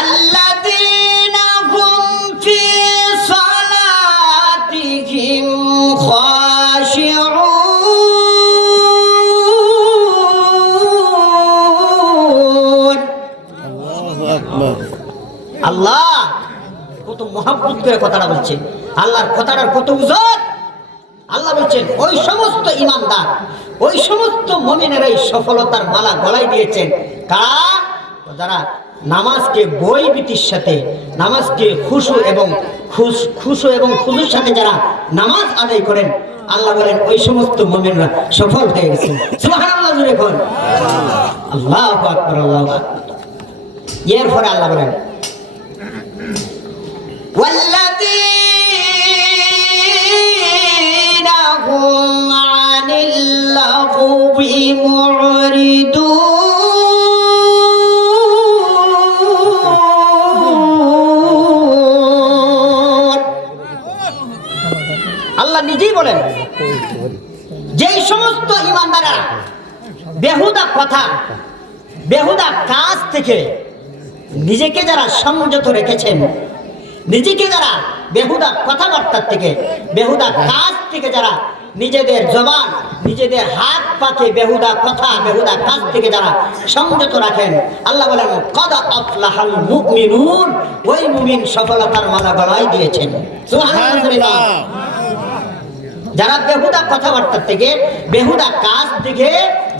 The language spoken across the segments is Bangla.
আল্লাযীনা হুম ফি সালাতিহিম খাশিউন। আল্লাহু আকবার। আল্লাহ কত মহব্বত করে কথাটা বলছেন, আল্লাহর কথাটার কত ওজন। আল্লাহ বলছেন ওই সমস্ত ঈমানদার, ওই সমস্ত মুমিনেরাই সফলতার মালা গলায় দিয়েছেন। কারা? যারা নামাজকে বৈবিতির সাথে, নামাজকে খুশু এবং খুজুর সাথে যারা নামাজ আদায় করেন, আল্লাহ বলেন ওই সমস্ত মুমিনরা সফল হয়ে গেছেন। সুবহানাল্লাহ জোরে বলেন। আল্লাহু আকবার, আল্লাহু আকবার। এরপরে আল্লাহ বলেন والذين هم عن اللغو معرضون। আল্লাহ নিজেই বলেন যেই সমস্ত ঈমানদাররা বেহুদা কথা, বেহুদা কাজ থেকে নিজেকে যারা সংযত রেখেছেন, নিজেকে যারা বেহুদা কথাবার্তার থেকে, বেহুদা কাজ থেকে যারা নিজেদের জবান, নিজেদের হাত পাকে বেহুদা কথা, বেহুদা কাজ থেকে যারা সংযত রাখেন, আল্লাহ বলেন কদ আফলাহাল মুমিনুন, ওই মুমিন সফলতার মালা গলায় দিয়েছেন। সুবহানাল্লাহ। যারা বেহুদা কথাবার্তার থেকে, বেহুদা কাজ থেকে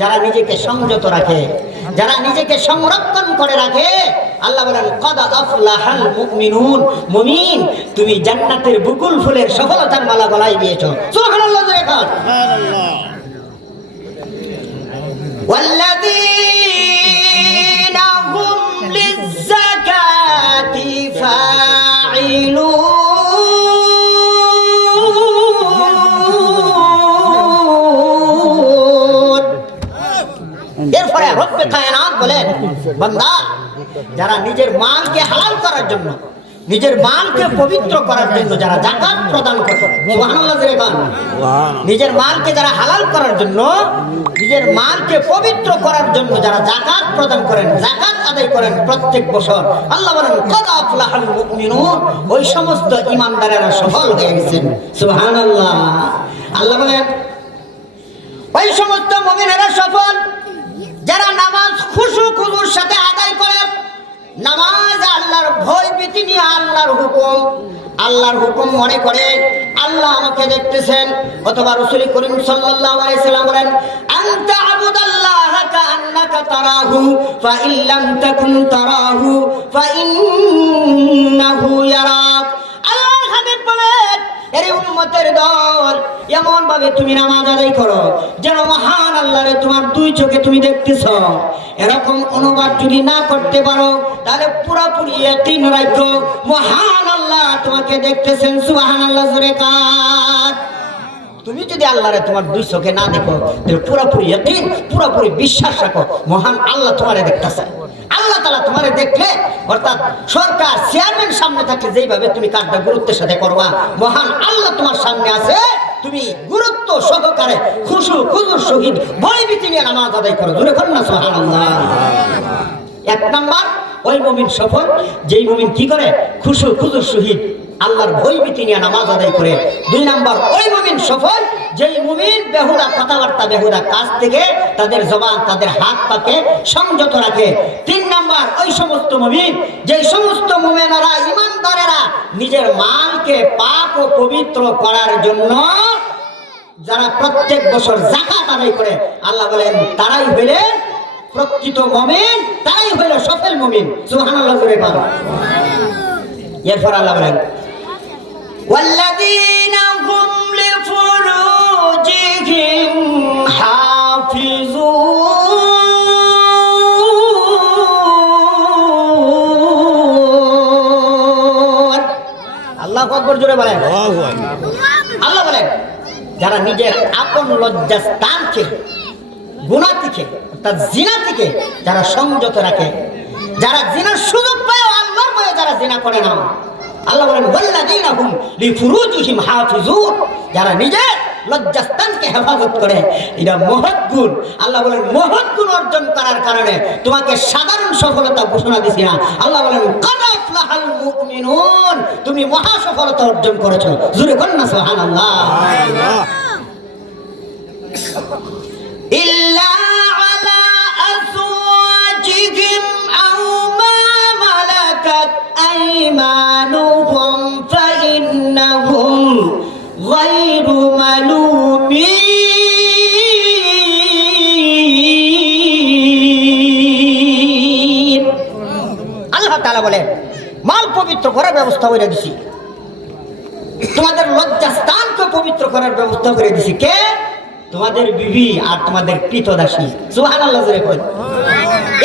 যারা নিজেকে সংযত রাখে, যারা নিজেকে সংরক্ষণ করে রাখে, আল্লাহ বলেন কদ আফলাহাল মুমিনুন, মুমিন তুমি জান্নাতের বকুল ফুলের সফলতার মালা গলায় দিয়েছো। সুবহানাল্লাহ। সুবহানাল্লাহ। ওয়াল্লাযীনা হুম লিয-যাকাতি ফাঈলুন। এরপরে রব্বে কায়নাত বলেন বান্দা যারা নিজের মালকে হালাল করার জন্য, নিজের মালকে পবিত্র করার জন্য যারা যাকাত প্রদান করে, সুবহানাল্লাহ জোরে বলেন। নিজের মালকে যারা হালাল করার জন্য, নিজের মালকে পবিত্র করার জন্য যারা যাকাত প্রদান করেন, যাকাত আদায় করেন প্রত্যেক বছর, আল্লাহ বলেন কদ আফলাহাল মুমিনুন, ওই সমস্ত ঈমানদারেরা সফল হয়ে গেছেন। সুবহানাল্লাহ। আল্লাহ বলেন ওই সমস্ত মুমিনেরা সফল যারা নামাজ খুশু খুজুর সাথে আদায় করে, নামাজ আল্লাহর ভয় ভীতি নিয়ে আল্লাহর হুকুম মনে করে আল্লাহ আমাকে দেখতেছেন। অথবা রাসূল করিম সাল্লাল্লাহু আলাইহি সাল্লাম বলেন আনতা আবুদাল্লাহ কাআন্নাকা তারাহু ফাইন লাম তাকুন তারাহু ফাইন্নাহু ইয়ারাক। আল্লাহর হাবিব বলেন এর উম্মতের দল এমন ভাবে তুমি নামাজ আদায় করো যেন মহান আল্লাহরে তোমার দুই চোখে তুমি দেখতেছো। এরকম অনুবাদ যদি না করতে পারো তাহলে পুরোপুরি ইয়াকিন রাখো মহান আল্লাহ তোমাকে দেখতেছেন। সুবহানাল্লাহ জোরে কার। তুমি যদি আল্লাহরে তোমার দুই চোখে না দেখো তাহলে পুরোপুরি ইয়াকিন, পুরোপুরি বিশ্বাস রাখো মহান আল্লাহ তোমারে দেখতেছেন। আল্লাহ তাআলা তোমারে দেখলে, অর্থাৎ সরকার চেয়ারম্যান সামনে থাকলে যেইভাবে তুমি কাজটা গুরুত্বের সাথে করবা, মহান আল্লাহ তোমার সামনে আছে, তুমি গুরুত্ব সহকারে খুশু খুজুর সহিত ভয়ভীতি নিয়ে নামাজ আদায় করো। জোরে বলুন না সুবহানাল্লাহ। এক নাম্বার ওই মুমিন সফল যেই মুমিন কি করে খুশু খুজুর সহিত আল্লাহর ভয়ভীতি নিয়ে নামাজ আদায় করে। দুই নাম্বার ওই মুমিন সফল যেই মুমিন বেহুদা কথাবার্তা, বেহুদা কাজ থেকে তাদের জবান, তাদের হাত পাকে সংযত রাখে। তিন নাম্বার ওই সমস্ত মুমিন, যেই সমস্ত মুমিনেরা ঈমানদারেরা নিজের মালকে পাক ও পবিত্র করার জন্য যারা প্রত্যেক বছর যাকাত আদায় করে, আল্লাহ বলেন তারাই হইলেন প্রকৃত মুমিন, তারাই হইল সফল মুমিন। সুবহানাল্লাহ জোরে বলেন। এরপর আল্লাহ বলেন والذين هم لفروجهم حافظون। আল্লাহু আকবার জোরে বলেন। আল্লাহ বলেন যারা নিজের আপন লজ্জাস্থানকে গুনাহ থেকে, অর্থাৎ জিনা থেকে যারা সংযত রাখে, যারা জিনার সুযোগ পায় আল্লাহর ভয়ে যারা জিনা করে না, আল্লাহ বলেন ওয়াল্লাযীনা হুম লিফুরুজিহিম হাফিজুন, যারা নিজের লজ্জাস্থানকে হেফাজত করে, এটা মহৎ গুণ। আল্লাহ বলেন মহৎ গুণ অর্জন করার কারণে তোমাকে সাধারণ সফলতা ঘোষণা দিছি না। আল্লাহ বলেন কাদ আফলাহাল মুমিনুন, তুমি মহা সফলতা অর্জন করেছো। জোরে বলুন না সুবহানাল্লাহ। ইল্লা আলা আজওয়াজিহিম আও মা মালাকাত আইমানুহুম ফাইন্নাহুম গায়রু মালুমিন। আল্লাহ তাআলা বলেন মাল পবিত্র করার ব্যবস্থা করে দিছি, তোমাদের লজ্জাস্থানকে পবিত্র করার ব্যবস্থা করে দিছি। কে? তোমাদের বিবি আর তোমাদের কৃতদাসী। সুবহানাল্লাহ জোরে বলেন।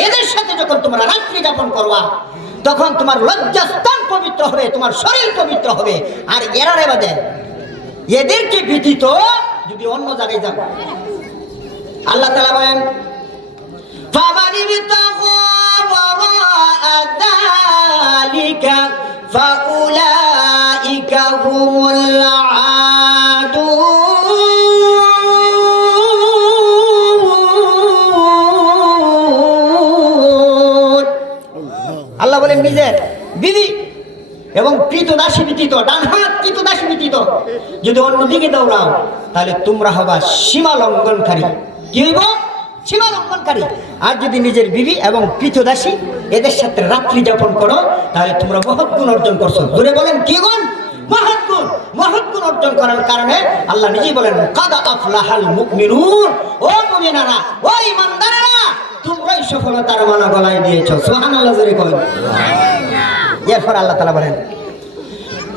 এদের সাথে যখন তোমরা রাত্রি যাপন করবা তখন তোমার লজ্জাস্থান পবিত্র হবে, তোমার শরীর পবিত্র হবে। আর এরারে বাদে এদেরকে ব্যতীত যদি অন্য জায়গায় যাও, আল্লাহ তাআলা বলেন ফামান ইবতাগা ওয়ারাআ যালিকা ফাউলাইকা হুমুল আদুন। আল্লাহ বলেন নিজের বিবি এবং কৃতদাসী ব্যতীত, ডান হাত কৃতদাসী ব্যতীত যদি অন্যদিকে দৌড়াও তাহলে তোমরা হবা সীমা লঙ্ঘনকারী। কি হইব? সীমা লঙ্ঘনকারী। আর যদি নিজের বিবি এবং কৃতদাসী এদের সাথে রাত্রি যাপন করো তাহলে তোমরা মহৎ গুণ অর্জন করছো। জোরে বলেন কি গুণ? মহৎ গুণ। মহৎ গুণ অর্জন করার কারণে আল্লাহ নিজেই বলেন কাদ আফলাহাল মুমিনুন, ও মুমিনারা, ও ঈমানদারেরা, তোমরাই সফলতার মালা গলায় দিয়েছো। সুবহানাল্লাহ জোরে বলেন। এরপর আল্লাহ তাআলা বলেন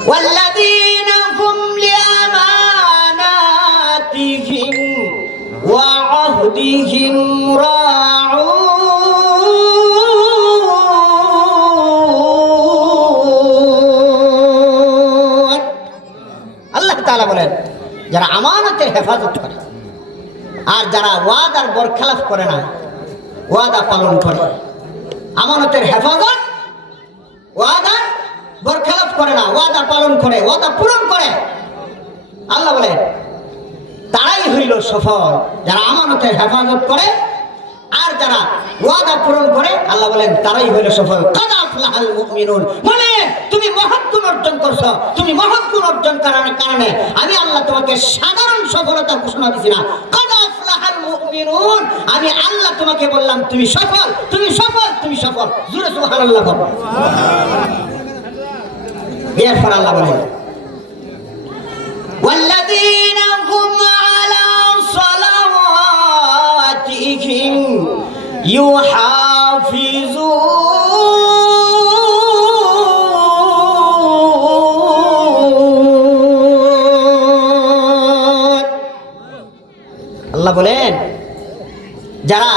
ওয়াল্লাযীনা হুম লিআমানাতিহিম ওয়া আহদিহিম রাউন। আল্লাহ তাআলা বলেন যারা আমানতের হেফাজত করে আর যারা ওয়াদার বরখেলাফ করে না, ওয়াদা পালন করে। আমানতের হেফাজত, ওয়াদা বরখেলাফ করে না, ওয়াদা পালন করে, ওয়াদা পূরণ করে। আল্লাহ বলেন তারাই হইল সফল, যারা আমানতের হেফাজত করে আর যারা ওয়াদা পূরণ করে। আল্লাহ বলেন তারাই হইল সফল। কাদ আফলাহাল মুমিনুন, মানে তুমি মহৎ গুণ অর্জন করছো। তুমি মহৎ গুণ অর্জন করার কারণে আমি আল্লাহ তোমাকে সাধারণ সফলতা ঘোষণা দিছি না। কাদ আফলাহাল মুমিনুন, আমি আল্লাহ তোমাকে বললাম তুমি সফল, তুমি সফল, তুমি সফল। জোরে সুবহানাল্লাহ বলো। এরপর আল্লাহ বলেন ওয়াল্লাযীনা হুম আলা সালাওয়াতিহিম ইউহাফিজুন। আল্লাহ বলেন যারা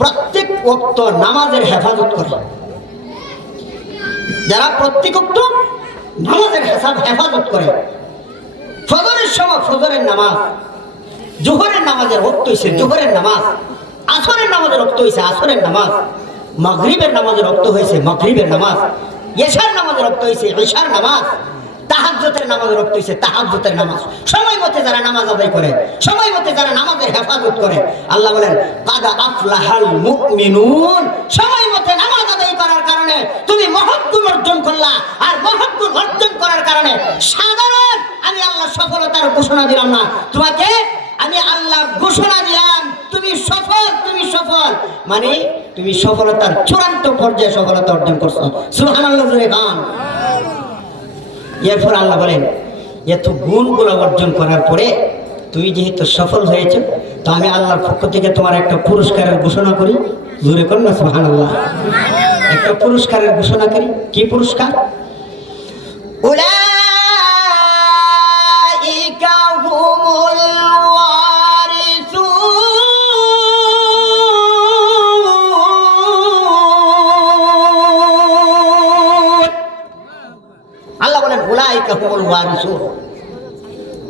প্রত্যেক ওয়াক্ত নামাজের হেফাজত করে, যারা প্রত্যেক ওয়াক্ত নামাজের হেফাজত করে। ফজরের সময় ফজরের নামাজ, জোহরের নামাজের ওয়াক্ত হইছে জোহরের নামাজ, আসরের নামাজের ওয়াক্ত হইছে আসরের নামাজ, মাগরিবের নামাজের ওয়াক্ত হইছে মাগরিবের নামাজ, ইশার নামাজের ওয়াক্ত হইছে ইশার নামাজ, তাহাজ্জুদের নামাজের ওয়াক্ত হইছে তাহাজ্জুদের নামাজ। সময় মতে যারা নামাজ আদায় করে, সময় মতে যারা নামাজের হেফাজত করে, আল্লাহ বলেন কাদ আফলাহাল মুমিনুন। সময় মতে নামাজ আদায় করার কারণে তুমি মহৎ গুণ অর্জন করলা, আর মহৎ গুণ অর্জন করার কারণে সাধারণ আমি আল্লাহ সফলতার ঘোষণা দিলাম না, তোমাকে আমি আল্লাহ ঘোষণা দিলাম তুমি সফল, তুমি সফল, মানে তুমি সফলতার চূড়ান্ত পর্যায়ে সফলতা অর্জন করছো। সুবহানাল্লাহ জোরে গান। এরপর আল্লাহ বলেন এত গুণগুলো অর্জন করার পরে তুমি যেহেতু সফল হয়েছো, তো আমি আল্লাহর পক্ষ থেকে তোমার একটা পুরস্কারের ঘোষণা করি। জোরে করুন না সুবহানাল্লাহ। একটা পুরস্কারের ঘোষণা করি। কি পুরস্কার? উলাইকা হুমুল ওয়ারিসুন। আল্লাহ বলেন উলাইকা হুমুল ওয়ারিসুন,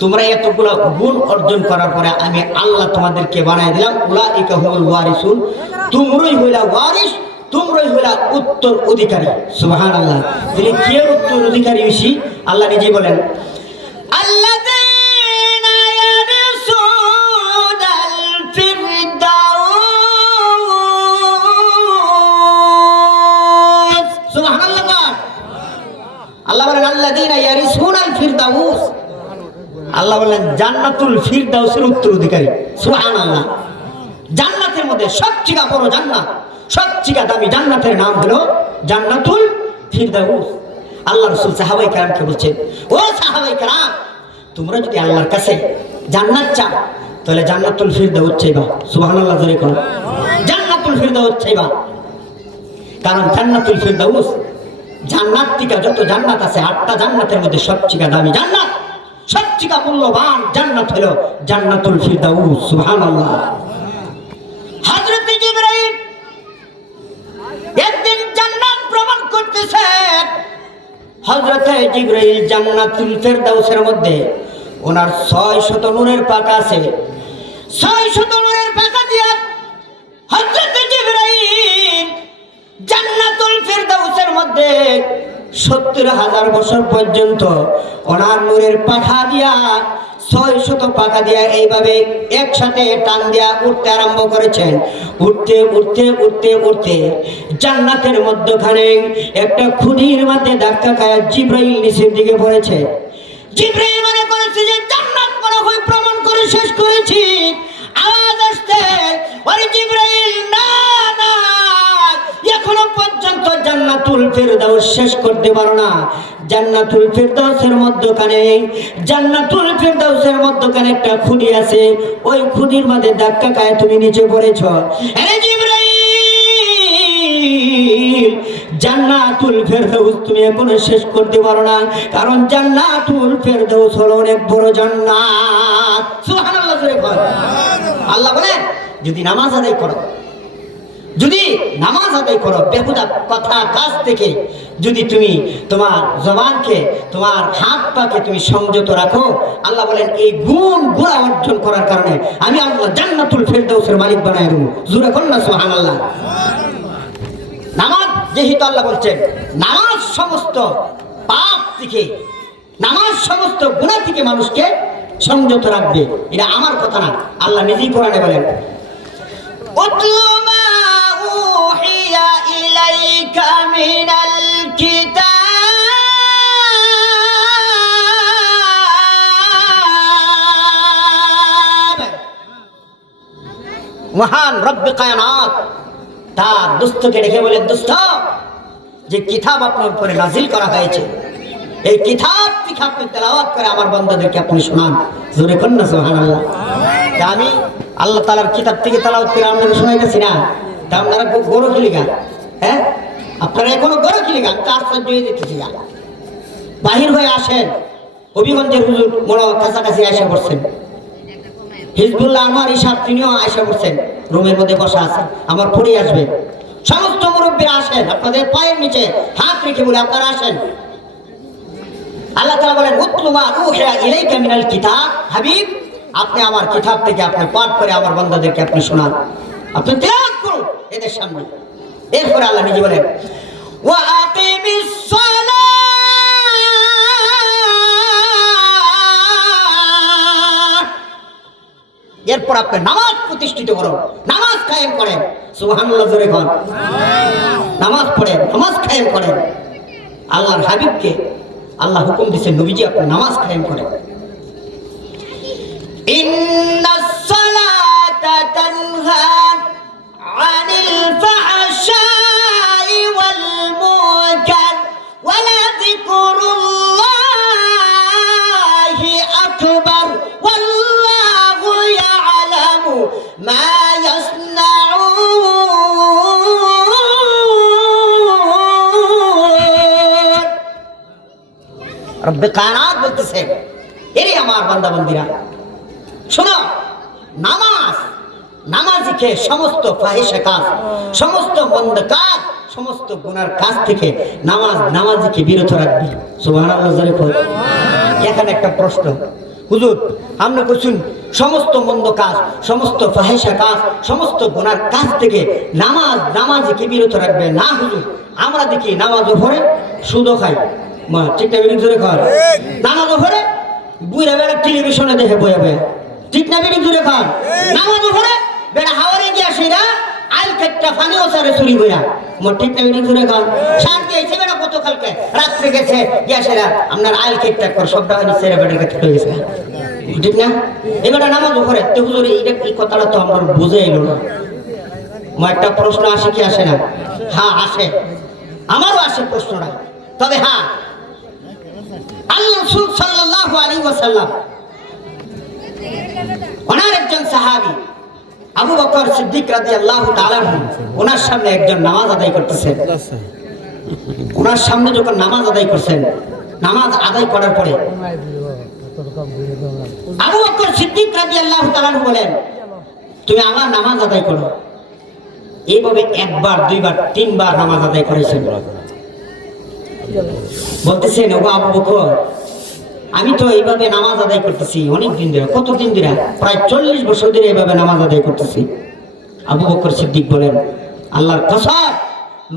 তোমরা এতগুলো গুণ অর্জন করার পরে আমি আল্লাহ তোমাদেরকে বানাই দিলাম উলাইকা হুমুল ওয়ারিসুন, তোমরাই হইলা ওয়ারিস, তোমরাই হইলা উত্তর অধিকারী। সুবহানাল্লাহ। তিনি কে উত্তর অধিকারী বেশি? আল্লাহ নিজেই বলেন, আল্লাযীনা ইয়ারসুনাল ফিরদাউস। সুবহানাল্লাহ। আল্লাহ বলেন আল্লাযীনা ইয়ারসুনাল ফিরদাউস। আল্লাহ বলেন জান্নাতুল ফিরদাউসের উত্তরাধিকারী। সুবহানাল্লাহ। জান্নাতের মধ্যে সবচেয়ে বড় জান্নাত, সবচেয়ে দামি জান্নাতের নাম হলো জান্নাতুল ফিরদাউস। আল্লাহ রাসূল সাহাবায়ে কেরামকে বলছেন, ও সাহাবায়ে কেরাম, তোমরা যদি আল্লাহর কাছে জান্নাত চাও তাহলে জান্নাতুল ফিরদাউস চাইবা। সুবহানাল্লাহ জোরে করো, জান্নাতুল ফিরদাউস চাইবা। কারণ জান্নাতুল ফিরদাউস জান্নাত থেকে যত জান্নাত আছে 8টা জান্নাতের মধ্যে সবচেয়ে দামি জান্নাত, সবচেয়ে মূল্যবান জান্নাত হলো জান্নাতুল ফিরদাউস। সুবহানাল্লাহ। হযরত জিবরাইল একদিন জান্নাত ভ্রমণ করতেছেন। হযরত জিবরাইল জান্নাতুল ফিরদাউসের মধ্যে ওনার 600 নূরের পাকা আছে। 600 নূরের পাকা দিয়ে হযরত জিবরাইল জান্নাতুল ফিরদাউসের মধ্যে 70,000 বছর পর্যন্ত ওনার নূরের পাখা দিয়া 600 পাখা দিয়া এইভাবে একসাথে টান দিয়া উঠতে আরম্ভ করেছেন। উঠতে উঠতে উঠতে উঠতে জান্নাতের মধ্যখানে একটা খুদির মধ্যে ধাক্কা খায় জিবরাইল নিচের দিকে পড়েছে। জিবরাইল মনে করেছে যে জান্নাত মনে হয় ভ্রমণ করে শেষ করেছি। আওয়াজ আসছে, ওরে জিবরাইল, না না, এখনো পর্যন্ত জান্নাতুল ফিরদাউস শেষ করতে পারো না। জান্নাতুল ফিরদাউসের মধ্যখানে, জান্নাতুল ফিরদাউসের মধ্যখানে একটা খুঁটি আছে, ওই খুঁটির মধ্যে ধাক্কা খায় তুমি নিচে পড়েছো। আরে জিবরাইল, জান্নাতুল ফিরদাউস তুমি এখনো শেষ করতে পারো না, কারণ জান্নাতুল ফিরদাউস হলো অনেক বড় জান্নাত। সুবহানাল্লাহ। আল্লাহ বলেন যদি নামাজ আদায় করো, যদি নামাজ আদায় করো, বেহুদা কথা কাজ থেকে যদি তুমি তোমার জবানকে, তোমার হাত পাকে তুমি সংযত রাখো, আল্লাহ বলেন এই গুণা অর্জন করার কারণে আমি আল্লাহ জান্নাতুল ফিরদাউসের মালিক বানায় দেব। জোরে বলুন না সুবহানাল্লাহ। নামাজ যেহেতু আল্লাহ বলছেন নামাজ সমস্ত পাপ থেকে, নামাজ সমস্ত গুনাহ থেকে মানুষকে সংযত রাখবে, এটা আমার কথা না, আল্লাহ নিজেই কোরআনে বলেন, উতলু মা উহিয়া ইলাইকা মিনাল কিতাব। মহান রব্বে কায়নাত তার দোস্তকে ডেকে বলেন, দোস্ত, যে কিতাব আপনার উপরে নাজিল করা হয়েছে, এই কিতাব থেকে আপনি তেলাওয়াত করে আমার বান্দাদেরকে আপনি শোনান। জোরে করুন না সুবহানাল্লাহ। আমি আল্লাহ তাআলার কিতাব থেকে তেলাওয়াত করে আপনাদের শোনাইতেছি না, তা আপনারা গরু খেলি গান, হ্যাঁ আপনারা এখনো গরু খেলি গান, তার সহ্য হয়ে যেতেছি গান। বাহির হয়ে আসেন, হবিগঞ্জের হুজুর বড় কাছাকাছি আয়সা করছেন, হিজবুল্লাহ আমার হিসাব তিনিও আয়সা করছেন, রুমের মধ্যে বসা আছে, আমার পড়ে আসবে। সমস্ত মুরব্বীরা আসেন, আপনাদের পায়ের নিচে হাত রেখে বলে আপনারা আসেন। আল্লাহ তাআলা বলেন, উতলু মা উহিয়া ইলাইকা মিনাল কিতাব। হাবিব, আপনি আমার কিতাব থেকে আপনি পাঠ করে আমার বান্দাদেরকে আপনি শোনান, আপনি তেলাওয়াত করুন এদের সামনে। এরপরে আল্লাহ নিজে বলেন, ওয়া আকিমিস সালাহ। এরপর আপনি নামাজ প্রতিষ্ঠিত করুন, নামাজ কায়েম করেন। সুবহানাল্লাহ জোরে বলেন। নামাজ পড়েন, নামাজ কায়েম করেন। আল্লাহর হাবিবকে আল্লাহ হুকুম দিয়েছেন, নবীজি আপনি নামাজ কায়েম করেন। ইন্নাস সালাতা তানহা আনিল ফাহশাই ওয়াল মুনকার ওয়া লাযিকরুল্লাহি আকবার ওয়াল্লাহু ইয়ালামু মা ইয়াসনাউন। রব্বে কায়নাত বলতেছে, এরে আমার বান্দা বান্দীরা শোনো, নামাজ, নামাজকে সমস্ত ফাহিশা কাজ, সমস্ত মন্দ কাজ, সমস্ত গুনার কাজ থেকে নামাজকে বিরত রাখবি। সুবহানাল্লাহ। এখানে একটা প্রশ্ন, হুজুর আপনি কইছেন সমস্ত মন্দ কাজ, সমস্ত ফাহিশা কাজ, সমস্ত গুনার কাজ থেকে নামাজকে বিরত রাখবে না। হুজুর আমরা দেখি নামাজও পড়ে সুদও খাই, মা ঠিক না বেরিয়ে জোরে খান। নামাজও পড়ে বুড়া বেড়া টেলিভিশনে দেখে বয়ে বয়ে, ঠিক না বেরিয়ে জোরে খান। নামাজও পড়ে বেড়া হাওয়ারে গিয়া সেরা আইল কেটটা ফানি ওসারে চুরি বইয়া, মোর ঠিক না বেরিয়ে জোরে খান। শান্তি আইছে বেড়া কত কালকে রাত্রে গেছে গিয়া সেরা আপনার আইল কেটটা কর সবটা হয়নি সেরা বেড়ার কাছে হয়ে গেছে, ঠিক না? এবারে নামাজও পড়ে তো হুজুর এই কথাটা তো আমার বুঝে এলো না। আমার একটা প্রশ্ন আসে কি আসে না? হ্যাঁ আসে, আমারও আসে প্রশ্নটা। তবে হ্যাঁ, আল্লাহ রাসূল সাল্লাল্লাহু আলাইহি ওয়াসাল্লাম ওনার একজন সাহাবী আবু বকর সিদ্দিক রাদিয়াল্লাহু তাআলা ওনার সামনে একজন নামাজ আদায় করতেছেন। ওনার সামনে যখন নামাজ আদায় করছেন, নামাজ আদায় করার পরে আবু বকর সিদ্দিক রাদিয়াল্লাহু তাআলা বলেন, তুমি আমার নামাজ আদায় করো। এইভাবে একবার, দুইবার, তিনবার নামাজ আদায় করেছেন। বলতেছেন, ও আবু বকর, আমি তো এইভাবে নামাজ আদায় করতেছি অনেক দিন ধরে। কতদিন ধরে? প্রায় 40 বছর ধরে এইভাবে নামাজ আদায় করতেছি। আবু বকর সিদ্দিক বলেন, আল্লাহর কসম,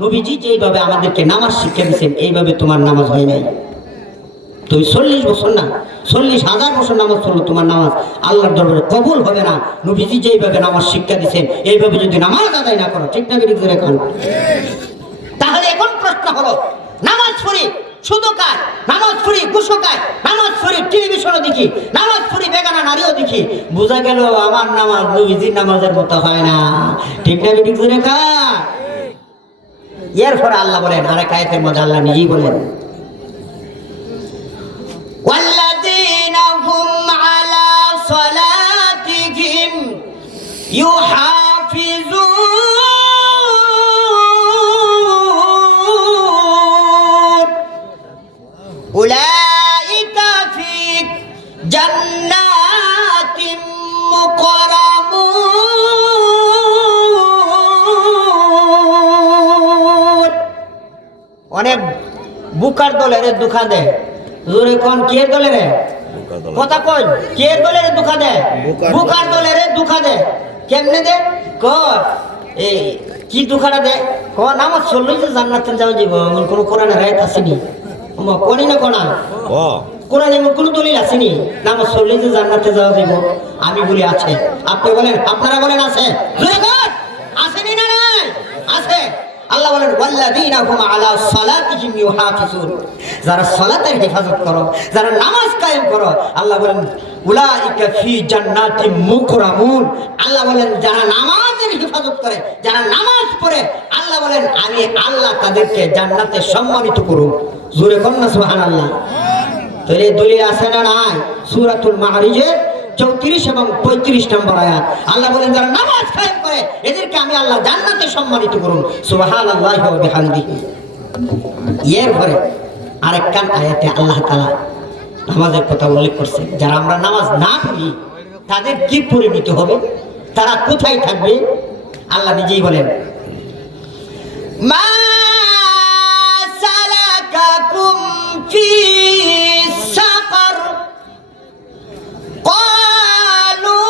নবীজি যেইভাবে আমাদেরকে নামাজ শিক্ষা দিয়েছেন এইভাবে তোমার নামাজ হয় নাই। তুমি 40 বছর না, 40,000 বছর নামাজ পড়লো, তোমার নামাজ আল্লাহর দরবারে কবুল হবে না। নবীজি যেইভাবে নামাজ শিক্ষা দিয়েছেন এইভাবে যদি নামাজ আদায় না করো, ঠিক না বেরিয়ে জোরে খান। তাহলে এখন প্রশ্ন হলো, নামাজ পড়ি শুধু কাজ, নামাজ পড়ি গুসো কাজ, নামাজ পড়ি টেলিভিশনও দেখি, নামাজ পড়ি বেগানা নারীও দেখি, বোঝা গেল আমার নামাজ নবীজির নামাজের মতো হয় না, ঠিক না বেরিয়ে জোরে খান। এরপরে আল্লাহ বলেন আরেক আয়াতের মধ্যে, আল্লাহ নিজেই বলেন, والذين هم على صلاتهم يحافظون أولئك في جنات مكرمون। অনেক বুকার দলের দুঃখা দেয়, জোরে কোন কে দলের কথা কই, কে দলের দুঃখা দেয়? বুকার দলের দুঃখা দেয়। কেমনে দে ক এই কি দুঃখাটা দে ক? নামাজ চললেই যে জান্নাতে যাওয়া যাব এমন কোনো কোরআনের আয়াত আসেনি, কোনি না কোনা কোরআনে এমন কোনো দলিল আসেনি নামাজ চললেই যে জান্নাতে যাওয়া যাব। আমি বলি আছে, আপনি বলেন, আপনারা বলেন আছে, আসেনি না নাই? আছে। আল্লাহ বলেন, ওয়াল্লাযীনা হুম আলা সালাতিহিম ইউহাফিজুন, যারা সালাতের হেফাজত করো, যারা নামাজ কায়েম করো, আল্লাহ বলেন উলাইকা ফি জান্নাতিম মুকরামুন। আল্লাহ বলেন যারা নামাজের হেফাজত করে, যারা নামাজ পড়ে, আল্লাহ বলেন আমি আল্লাহ তাদেরকে জান্নাতে সম্মানিত করব। জোরে কোন না সুবহানাল্লাহ। তো এই দলিল আছে না নাই? সূরাতুল মাআরিজে 34 এবং 35 নম্বর আয়াত। আল্লাহ বলেন যারা নামাজ কায়েম করে এদেরকে আমি আল্লাহ জান্নাতে সম্মানিত করুন। সুবহানাল্লাহি ওয়া বিহামদিহি। এরপরে আরেকখান আয়াতে আল্লাহ তাআলা নামাজের কথা উল্লেখ করছে। যারা আমরা নামাজ না পড়ি তাদের কি পরিণতি হবে, তারা কোথায় থাকবে? আল্লাহ নিজেই বলেন, মা সালাকাকুম ফি সাকার ক্বালু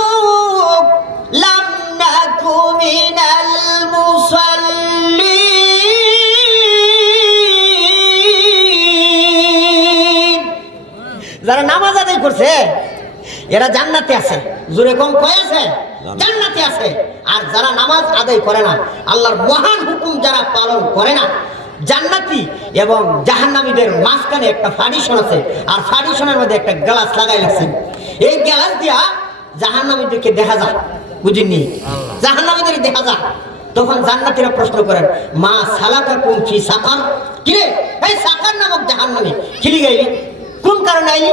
লাম নাকু মিনাল মুসাল্লিন। যারা নামাজ আদায় করছে এরা জান্নাতে আছে। জোরে কম কয় আছে? জান্নাতে আছে। আর যারা নামাজ আদায় করে না, আল্লাহর মহান হুকুম যারা পালন করে না, জান্নাতি এবং জাহান্নামীদের মাঝখানে একটা পার্টিশন আছে, আর পার্টিশনের মধ্যে একটা গ্লাস লাগাই রাখছেন। এই গ্লাস দিয়া জাহান্নামীদেরকে দেখা যায়, বুঝিনি? জাহান্নামীদের দেখা যায়। তখন জান্নাতীরা প্রশ্ন করেন, মা সালাকাকুম ফি সাকার, কিরে এই সাকার নামক জাহান্নামী কিলি গাইলি, কোন কারণে আইলি?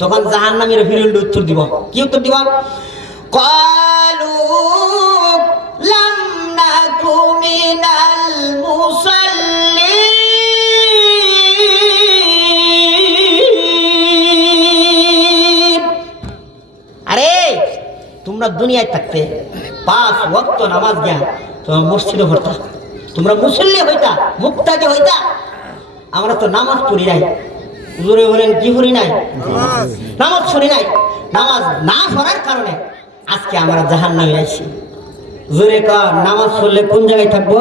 তখন জাহান্নামীরা ফিরুল উত্তর দিব। কি উত্তর দিব? ক্বালু লাম নাকু মিনাল মুসাল্লিন। আরে তোমরা দুনিয়ায় থাকতে 5 ওয়াক্ত নামাজ গিয়া তোমরা মসজিদে পড়তা, তোমরা মুসল্লি হইতা, মুক্তাদি হইতা। আমরা তো নামাজ পড়ি নাই। জোরে বলেন কি পড়ি নাই? নামাজ পড়ি নাই। নামাজ না পড়ার কারণে আজকে আমরা জাহান্নামে আছি। জোরে কর, নামাজ পড়লে কোন জায়গায় থাকবো?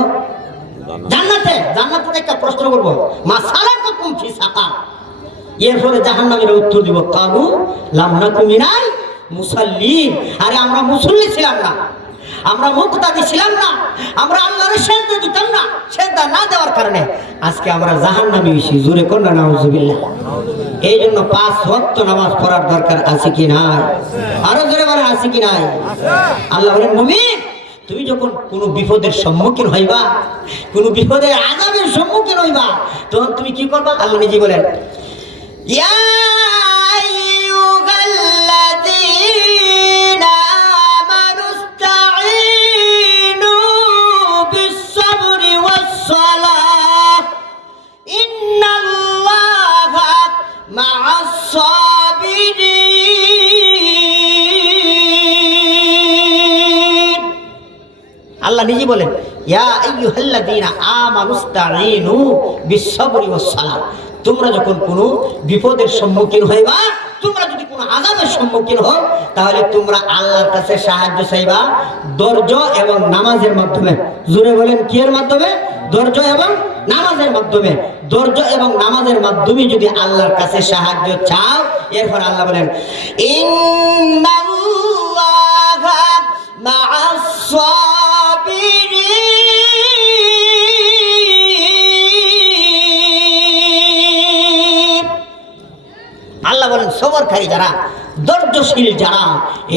জান্নাতে। জান্নাতে একটা প্রশ্ন করবো, মা সালাকুকুম ফি সাকার। এরপরে জাহান্নামের উত্তর দিব, কালু লাম নাকু মিনাল মুসাল্লিন। আরে আমরা মুসল্লি ছিলাম না, আমরা মুক্তাদি ছিলাম না, আমরা আল্লাহর সেজদা দিতাম না। সেজদা না দেওয়ার কারণে আজকে আমরা জাহান্নামে হইছি। জোরে কর না নাউজুবিল্লাহ। এই জন্য 5 ওয়াক্ত নামাজ পড়ার দরকার আছে কি নাই? আরো জোরে বলেন আছে কি নাই? আল্লাহ বলেন, মুমিন তুমি যখন কোনো বিপদের সম্মুখীন হইবা, কোনো বিপদের আযাবের সম্মুখীন হইবা, তখন তুমি কি করবা? আল্লাহ নিজে বলেন, ইয়া আইয়ুহাল্লাযীনা আমানু ইসতাঈনু বিস-সাবরি ওয়াস-সালাহ ইন্নাল্লাহা মা'আস-সাবিরিন। আল্লাহ নিজে বলেন, ইয়া আইয়ুহাল্লাযীনা আমানু ইসতাঈনু বিস-সাবরি ওয়াস-সালাহ। তোমরা যখন কোনো বিপদের সম্মুখীন হইবা, তোমরা যদি কোনো আযাবের সম্মুখীন হও, তাহলে তোমরা আল্লাহর কাছে সাহায্য চাইবা ধৈর্য এবং নামাজের মাধ্যমে। জোরে বলেন, কি এর মাধ্যমে? ধৈর্য এবং নামাজের মাধ্যমে। ধৈর্য এবং নামাজের মাধ্যমে যদি আল্লাহর কাছে সাহায্য চাও, এরপর আল্লাহ বলেন, ইন্নাল্লাহা মা'আস-সাবিরিন। আল্লাহ বলেন, সবরকারী যারা, ধৈর্যশীল যারা,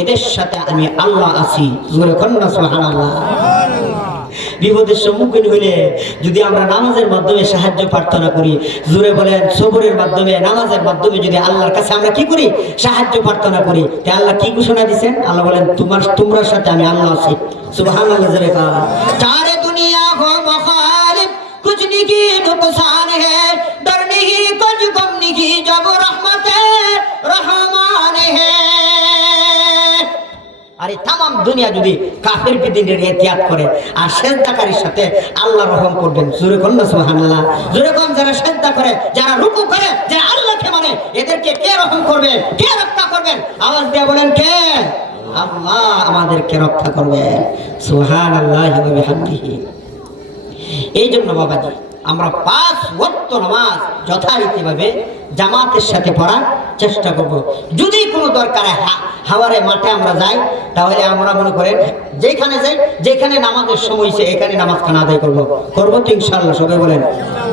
এদের সাথে আমি আল্লাহ আছি। জোরে কন্যা সুবহানাল্লাহ। বিপদের সম্মুখীন হইলে যদি আমরা নামাজের মাধ্যমে সাহায্য প্রার্থনা করি, জোরে বলেন, সবরের মাধ্যমে, নামাজের মাধ্যমে যদি আল্লাহর কাছে আমরা কি করি? সাহায্য প্রার্থনা করি। তে আল্লাহ কি ঘোষণা দিয়েছেন? আল্লাহ বলেন, তোমরা সাথে আমি আল্লাহ আছি। সুবহানাল্লাহ। জোরে কর। চারে দুনিয়া হো মুখালিফ, कुछ निकी नुकसान है, डर नहीं कुछ गम नहीं, जब रहमते रहमान है। আর এই তাম দুনিয়া যদি কাফের বিদিনের ইতিহাদ করে আর সেজদাকারীর সাথে আল্লাহ রহম করবেন। জোরে কন্যা সুবহানাল্লাহ। জোরে কোন, যারা সেজদা করে, যারা রুকু করে, যারা আল্লাহকে মানে, এদেরকে কে রহম করবে? কে রক্ষা করবেন? আওয়াজ দিয়ে বলেন, কে? আল্লাহ আমাদেরকে রক্ষা করবেন। সুবহানাল্লাহি ওয়া বিহামদিহি। এই জন্য বাবাজি, আমরা 5 ওয়াক্ত নামাজ যথারীতিভাবে জামাতের সাথে পড়ার চেষ্টা করব। যদি কোনো দরকারে হাওয়ারে মাঠে আমরা যাই, তাহলে আমরা মনে করেন যেখানে যাই, যেখানে নামাজের সময় সে এখানে নামাজ খানা আদায় করবো। করবো তো ইনশাআল্লাহ? সবাই বলেন,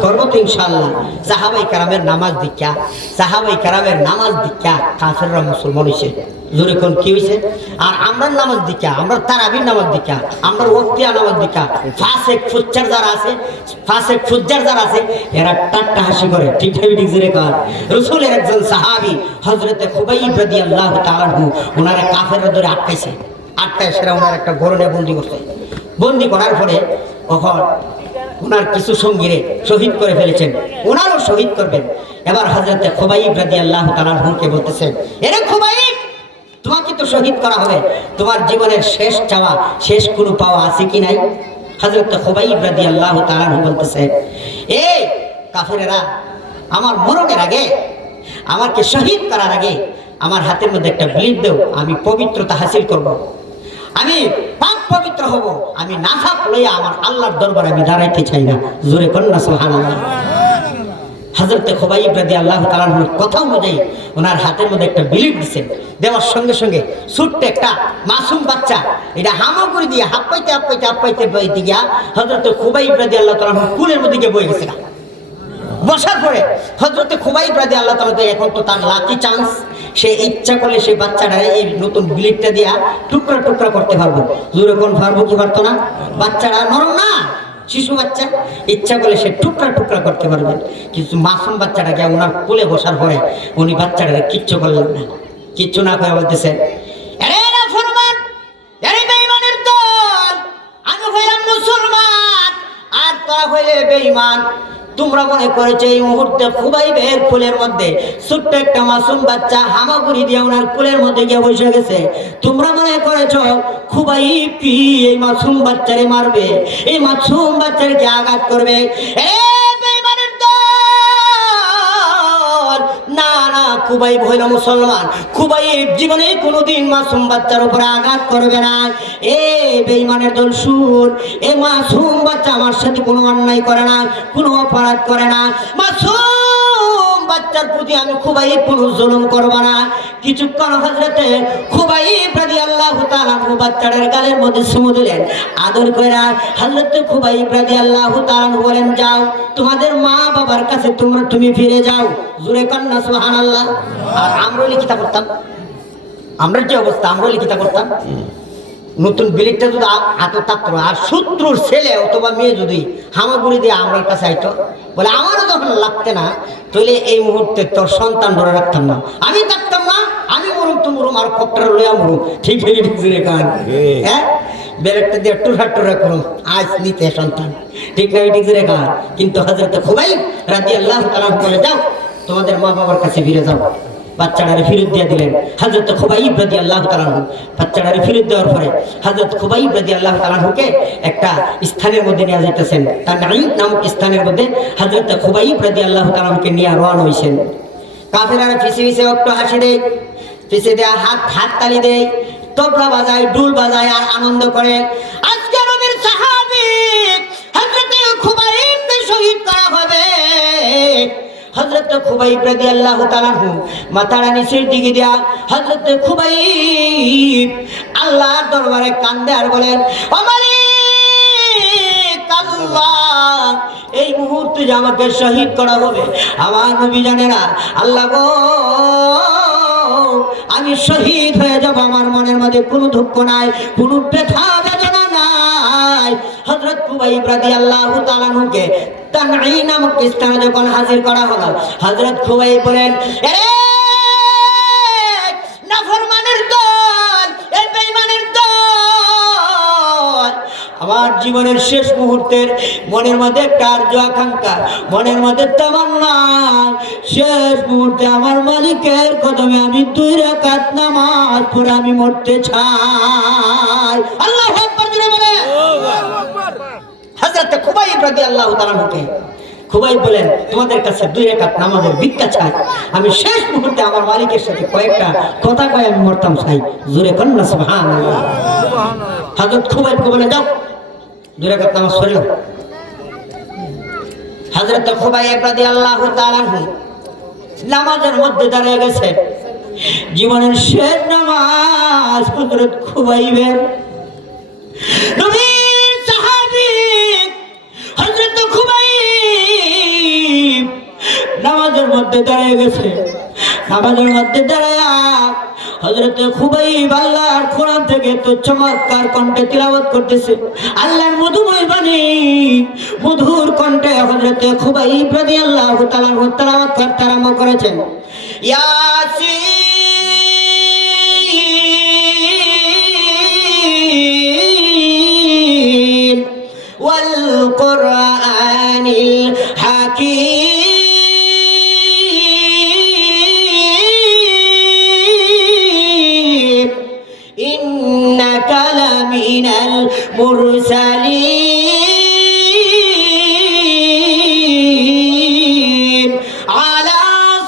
করবো তো ইনশাআল্লাহ? সাহাবায়ে কেরামের নামাজ দীক্ষা, সাহাবায়ে কেরামের নামাজ দীক্ষা কাফেররা মুসলমান হইছে। জোরে কোন, কি হইছে? আর আমরা নামাজ দীক্ষা, আমরা তারাবির নামাজ দীক্ষা, আমরা ওয়াক্তিয়া নামাজ দীক্ষা। ফাসেক ফুজ্জার যারা আছে, ফাসেক ফুজ্জার যারা আছে, এরা টাট্টা হাসি করে। ঠিক ঠিক জোরে কর। রাসূলের একজন সাহাবী হযরতে খুবাইব রাদিয়াল্লাহু তাআলা আনহু, ওনারা কাফেররা ধরে আটকাইছে। আটকায় সেরা ওনার একটা গরনে বন্দী করছে। বন্দী করার পরে কখন ওনার কিছু সঙ্গীরে শহীদ করে ফেলেছেন, ওনারও শহীদ করবেন। এবার হযরতে খুবাইব রাদিয়াল্লাহু তাআলা আনহুকে বলতেছেন, এরে খুবাইব, তোমাকে তো শহীদ করা হবে, তোমার জীবনের শেষ চাওয়া, শেষ কোনো পাওয়া আছে কি নাই? হযরত খুবাইব রাদিয়াল্লাহু তাআলা আনহু বলতেছেন, এই কাফেরেরা, আমার মরণের আগে, আমাকে শহীদ করার আগে আমার হাতের মধ্যে একটা ব্লিড দাও, আমি পবিত্রতা হাসিল করব, আমি পাক পবিত্র হব, আমি নাফাক লইয়া আমার আল্লাহর দরবারে আমি দাঁড়াইতে চাই না। জোরে কন্যা সুবহানাল্লাহ। হযরত খুবাইব রাদিয়াল্লাহু তাআলা আনহুর কথা অনুযায়ী ওনার হাতের মধ্যে একটা ব্লিড দিয়েছেন। দেওয়ার সঙ্গে সঙ্গে ছোট্ট একটা মাসুম বাচ্চা এটা হামা করে দিয়ে হাঁপাইতে বইতে গিয়া হযরত খুবাইব রাদিয়াল্লাহু তাআলা আনহুর কুলের মধ্যে গিয়ে বয়ে গেছে। বসার পরে হযরত খুবাইব রাদিয়াল্লাহু তাআলা, এখন তো তার লাকি চান্স, সে ইচ্ছা করলে সেই বাচ্চাটারে এই নতুন ব্লিডটা দিয়া টুকরা টুকরা করতে পারবো। জোরে কোন, পারবো কি পারতো না? বাচ্চারা নরম না, শিশু বাচ্চা, ইচ্ছা করলে সে টুকরা টুকরা করতে পারবেন। কিন্তু মাসুম বাচ্চাটাকে ওনার কোলে বসার পরে উনি বাচ্চাটাকে কিচ্ছু করলেন না। কিচ্ছু না করে বলতেছেন, আরে নাফরমান, আরে বেঈমানের দল, আমি হইলাম মুসলমান আর তোরা হইলে বেঈমান। তোমরা মনে করেছো এই মুহূর্তে খুবাইবের কোলের মধ্যে ছোট্ট একটা মাসুম বাচ্চা হামাগুড়ি দিয়ে ওনার কোলের মধ্যে গিয়ে বসে গেছে। তোমরা মনে করেছো খুবাইব কি এই মাসুম বাচ্চারে মারবে, এই মাসুম বাচ্চাকে আঘাত করবে? এ বেঈমানের দল, না না, খুবাইব হইল মুসলমান। খুবাইব জীবনে কোনোদিন মাসুম বাচ্চার উপরে আঘাত করবে না। এ বেঈমানের দল শুন, এ মাসুম বাচ্চা আমার সাথে কোনো অন্যায় করে না, কোনো অপরাধ করে না। মাসুম বাচ্চার প্রতি আমি খুবাইব কোনো জুলুম করব না। কিছুক্ষণ হযরতে খুবাইব রাদিয়াল্লাহু তাআলা বাচ্চাটার গালের মধ্যে চুমু দিলেন, আদর কইরা হযরতে খুবাইব রাদিয়াল্লাহু তাআলা বলেন, যাও তোমাদের মা বাবার কাছে তুমি ফিরে যাও। জোরে কান্না সুবহানাল্লাহ। আর আমরা লিখিতা করতাম, আমরা যে অবস্থা, আমরা লিখিতা করতাম, নতুন বিলেটটা যদি হাতে থাকতো আর শত্রুর ছেলে অথবা মেয়ে যদি হামাগুড়ি দিয়ে আমার কাছে আইতো, বলে আমারও যখন লাগতে না, তাহলে এই মুহূর্তে তোর সন্তান ধরে রাখতাম না, আমি থাকতাম না, আমি মরুম তো মরুম, আর কপ্টার লইয়া মরুম। ঠিক হয়ে গেছে রে কান, হ্যাঁ বেরেটটা দিয়ে টুরা করুম, আজ নিতে সন্তান। ঠিক না, ঠিক রে কান। কিন্তু হযরত খুবাইব রাদিয়াল্লাহু তাআলা বলে, যাও তোমাদের মা বাবার কাছে ফিরে যাও। বাচ্চাটারে ফিরত দিয়ে দিলেন হযরত খুবাইব রাদিয়াল্লাহু তাআলা। বাচ্চাটারে ফিরত দেওয়ার পরে হযরত খুবাইব রাদিয়াল্লাহু তাআলাকে একটা স্থানের মধ্যে নিয়ে যাইতেছেন, তানঈম নামক স্থানের মধ্যে হযরত খুবাইব রাদিয়াল্লাহু তাআলাকে নিয়ে রওনা হইছেন। কাফেররা পিছে পিছে একটু হাসি দেয়, পিছে দেয়া হাত তালি দেয়, তবলা বাজায়, ডুল বাজায় আর আনন্দ করে। আজকে নবীর সাহাবী হযরত খুবাইবকে শহীদ করা হবে। হযরত খুবাইব রাদিয়াল্লাহু তাআলা মাথাটা নিচের দিকে দেয়া হযরত খুবাইব আল্লাহর দরবারে কান্দে আর বলেন, ও মালিক আল্লাহ, এই মুহূর্তে যে আমাকে শহীদ করা হবে, আমার নবী জানেরা, আল্লাহ গো আমি শহীদ হয়ে যাব, আমার মনের মধ্যে কোনো দুঃখ নাই, কোনো ব্যথা বেদনা নাই। হযরত খুবাইব রাদিয়াল্লাহু তাআলা কে তানঈম নামক স্থানে যখন হাজির করা হলো, হযরত খুবাইব বলেন, এরে নাফরমানের দল, এই বেঈমানের দল, আমার জীবনের শেষ মুহূর্তের মনের মধ্যে একটা আরজু আকাঙ্ক্ষা, মনের মধ্যে তামান্না, শেষ মুহূর্তে আমার মালিকের কদমে আমি 2 রাকাত নামাজ পড়ে আমি মরতে চাই। আল্লাহু আকবার জোরে বলে। হযরত খুবাইব রাদিয়াল্লাহু তাআলা খুবাইব বলেন, তোমাদের কাছে 2 রাকাত নামাজের ভিক্ষা চাই, আমি শেষ মুহূর্তে আমার মালিকের সাথে কয়েকটা কথা কয়ে আমি মরতাম চাই। জোরে কন্না সুবহানাল্লাহ। হযরত খুবাইব বলেন, যাও 2 রাকাত নামাজ পড়ো। হযরত খুবাইব রাদিয়াল্লাহু তাআলা নামাজের মধ্যে দাঁড়িয়ে গেছে, জীবনের শেষ নামাজ হযরত খুবাইবের। নবীর সাহাবী হযরত খুবাইব নামাজের মধ্যে দাঁড়িয়ে গেছে, নামাজের মধ্যে দাঁড়ায়া হযরত খুবাইব আল্লাহর কোরআন থেকে তো চমৎকার কণ্ঠে তিলাওয়াত করতেছে, আল্লাহর মধুময় বাণী, মধুর কণ্ঠে হযরত খুবাইব রাদিয়াল্লাহু তাআলা তিলাওয়াত করতে আরম্ভ করেছেন। ইয়াসিন ওয়াল কুরআনিল হাকীম ইন্নাকা লামিনাল মুরসালিন আলা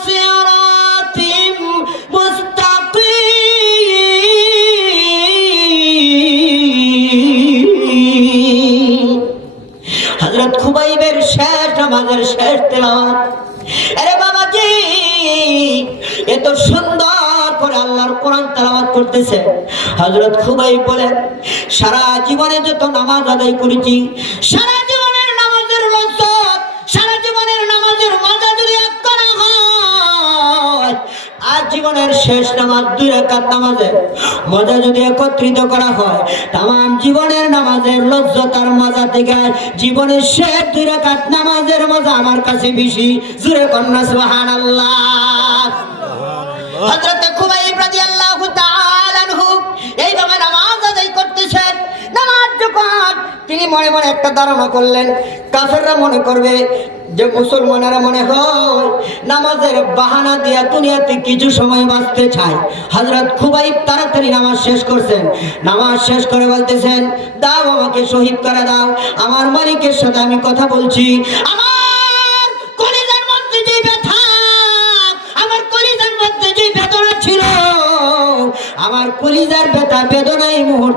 সিরাতিম মুস্তাকিম। হযরত খুবাইবের শেষ নামাজের শেষ তেলাওয়াত। আরে বাবাজি, এত সুন্দর করে আল্লাহর কোরআন তেলাওয়াত করতেছে। হযরত খুবাইব বলেন, সারা জীবনে যত নামাজ আদায় করেছি, সারা জীবনের নামাজের লজ্জত, সারা জীবনের নামাজের মজা যদি এক করা হয়, আর জীবনের শেষ নামাজ 2 রাকাত নামাজের মজা যদি একত্রিত করা হয়, তাম জীবনের নামাজের লজ্জত আর মজা থেকে জীবনের শেষ 2 রাকাত নামাজের মজা আমার কাছে বেশি। জোরে কন্না সুবহানাল্লাহ। হযরত খুবাইব রাদিয়াল্লাহু তাআলা এইভাবে নামাজ আদায় করতেছেন। নামাজ যখন তিনি মনে মনে একটা ধারণা করলেন, কাফেররা মনে করবে যে মুসলমানেরা মনে হয় নামাজের বাহানা দিয়া দুনিয়াতে কিছু সময় বাঁচতে চায়। হযরত খুবাইব তাড়াতাড়ি নামাজ শেষ করছেন, নামাজ শেষ করে বলতেছেন, দাও আমাকে শহীদ করে দাও, আমার মালিকের সাথে আমি কথা বলছি, আমার কলিজার মধ্যে যে ব্যথা, আমার কলিজার মধ্যে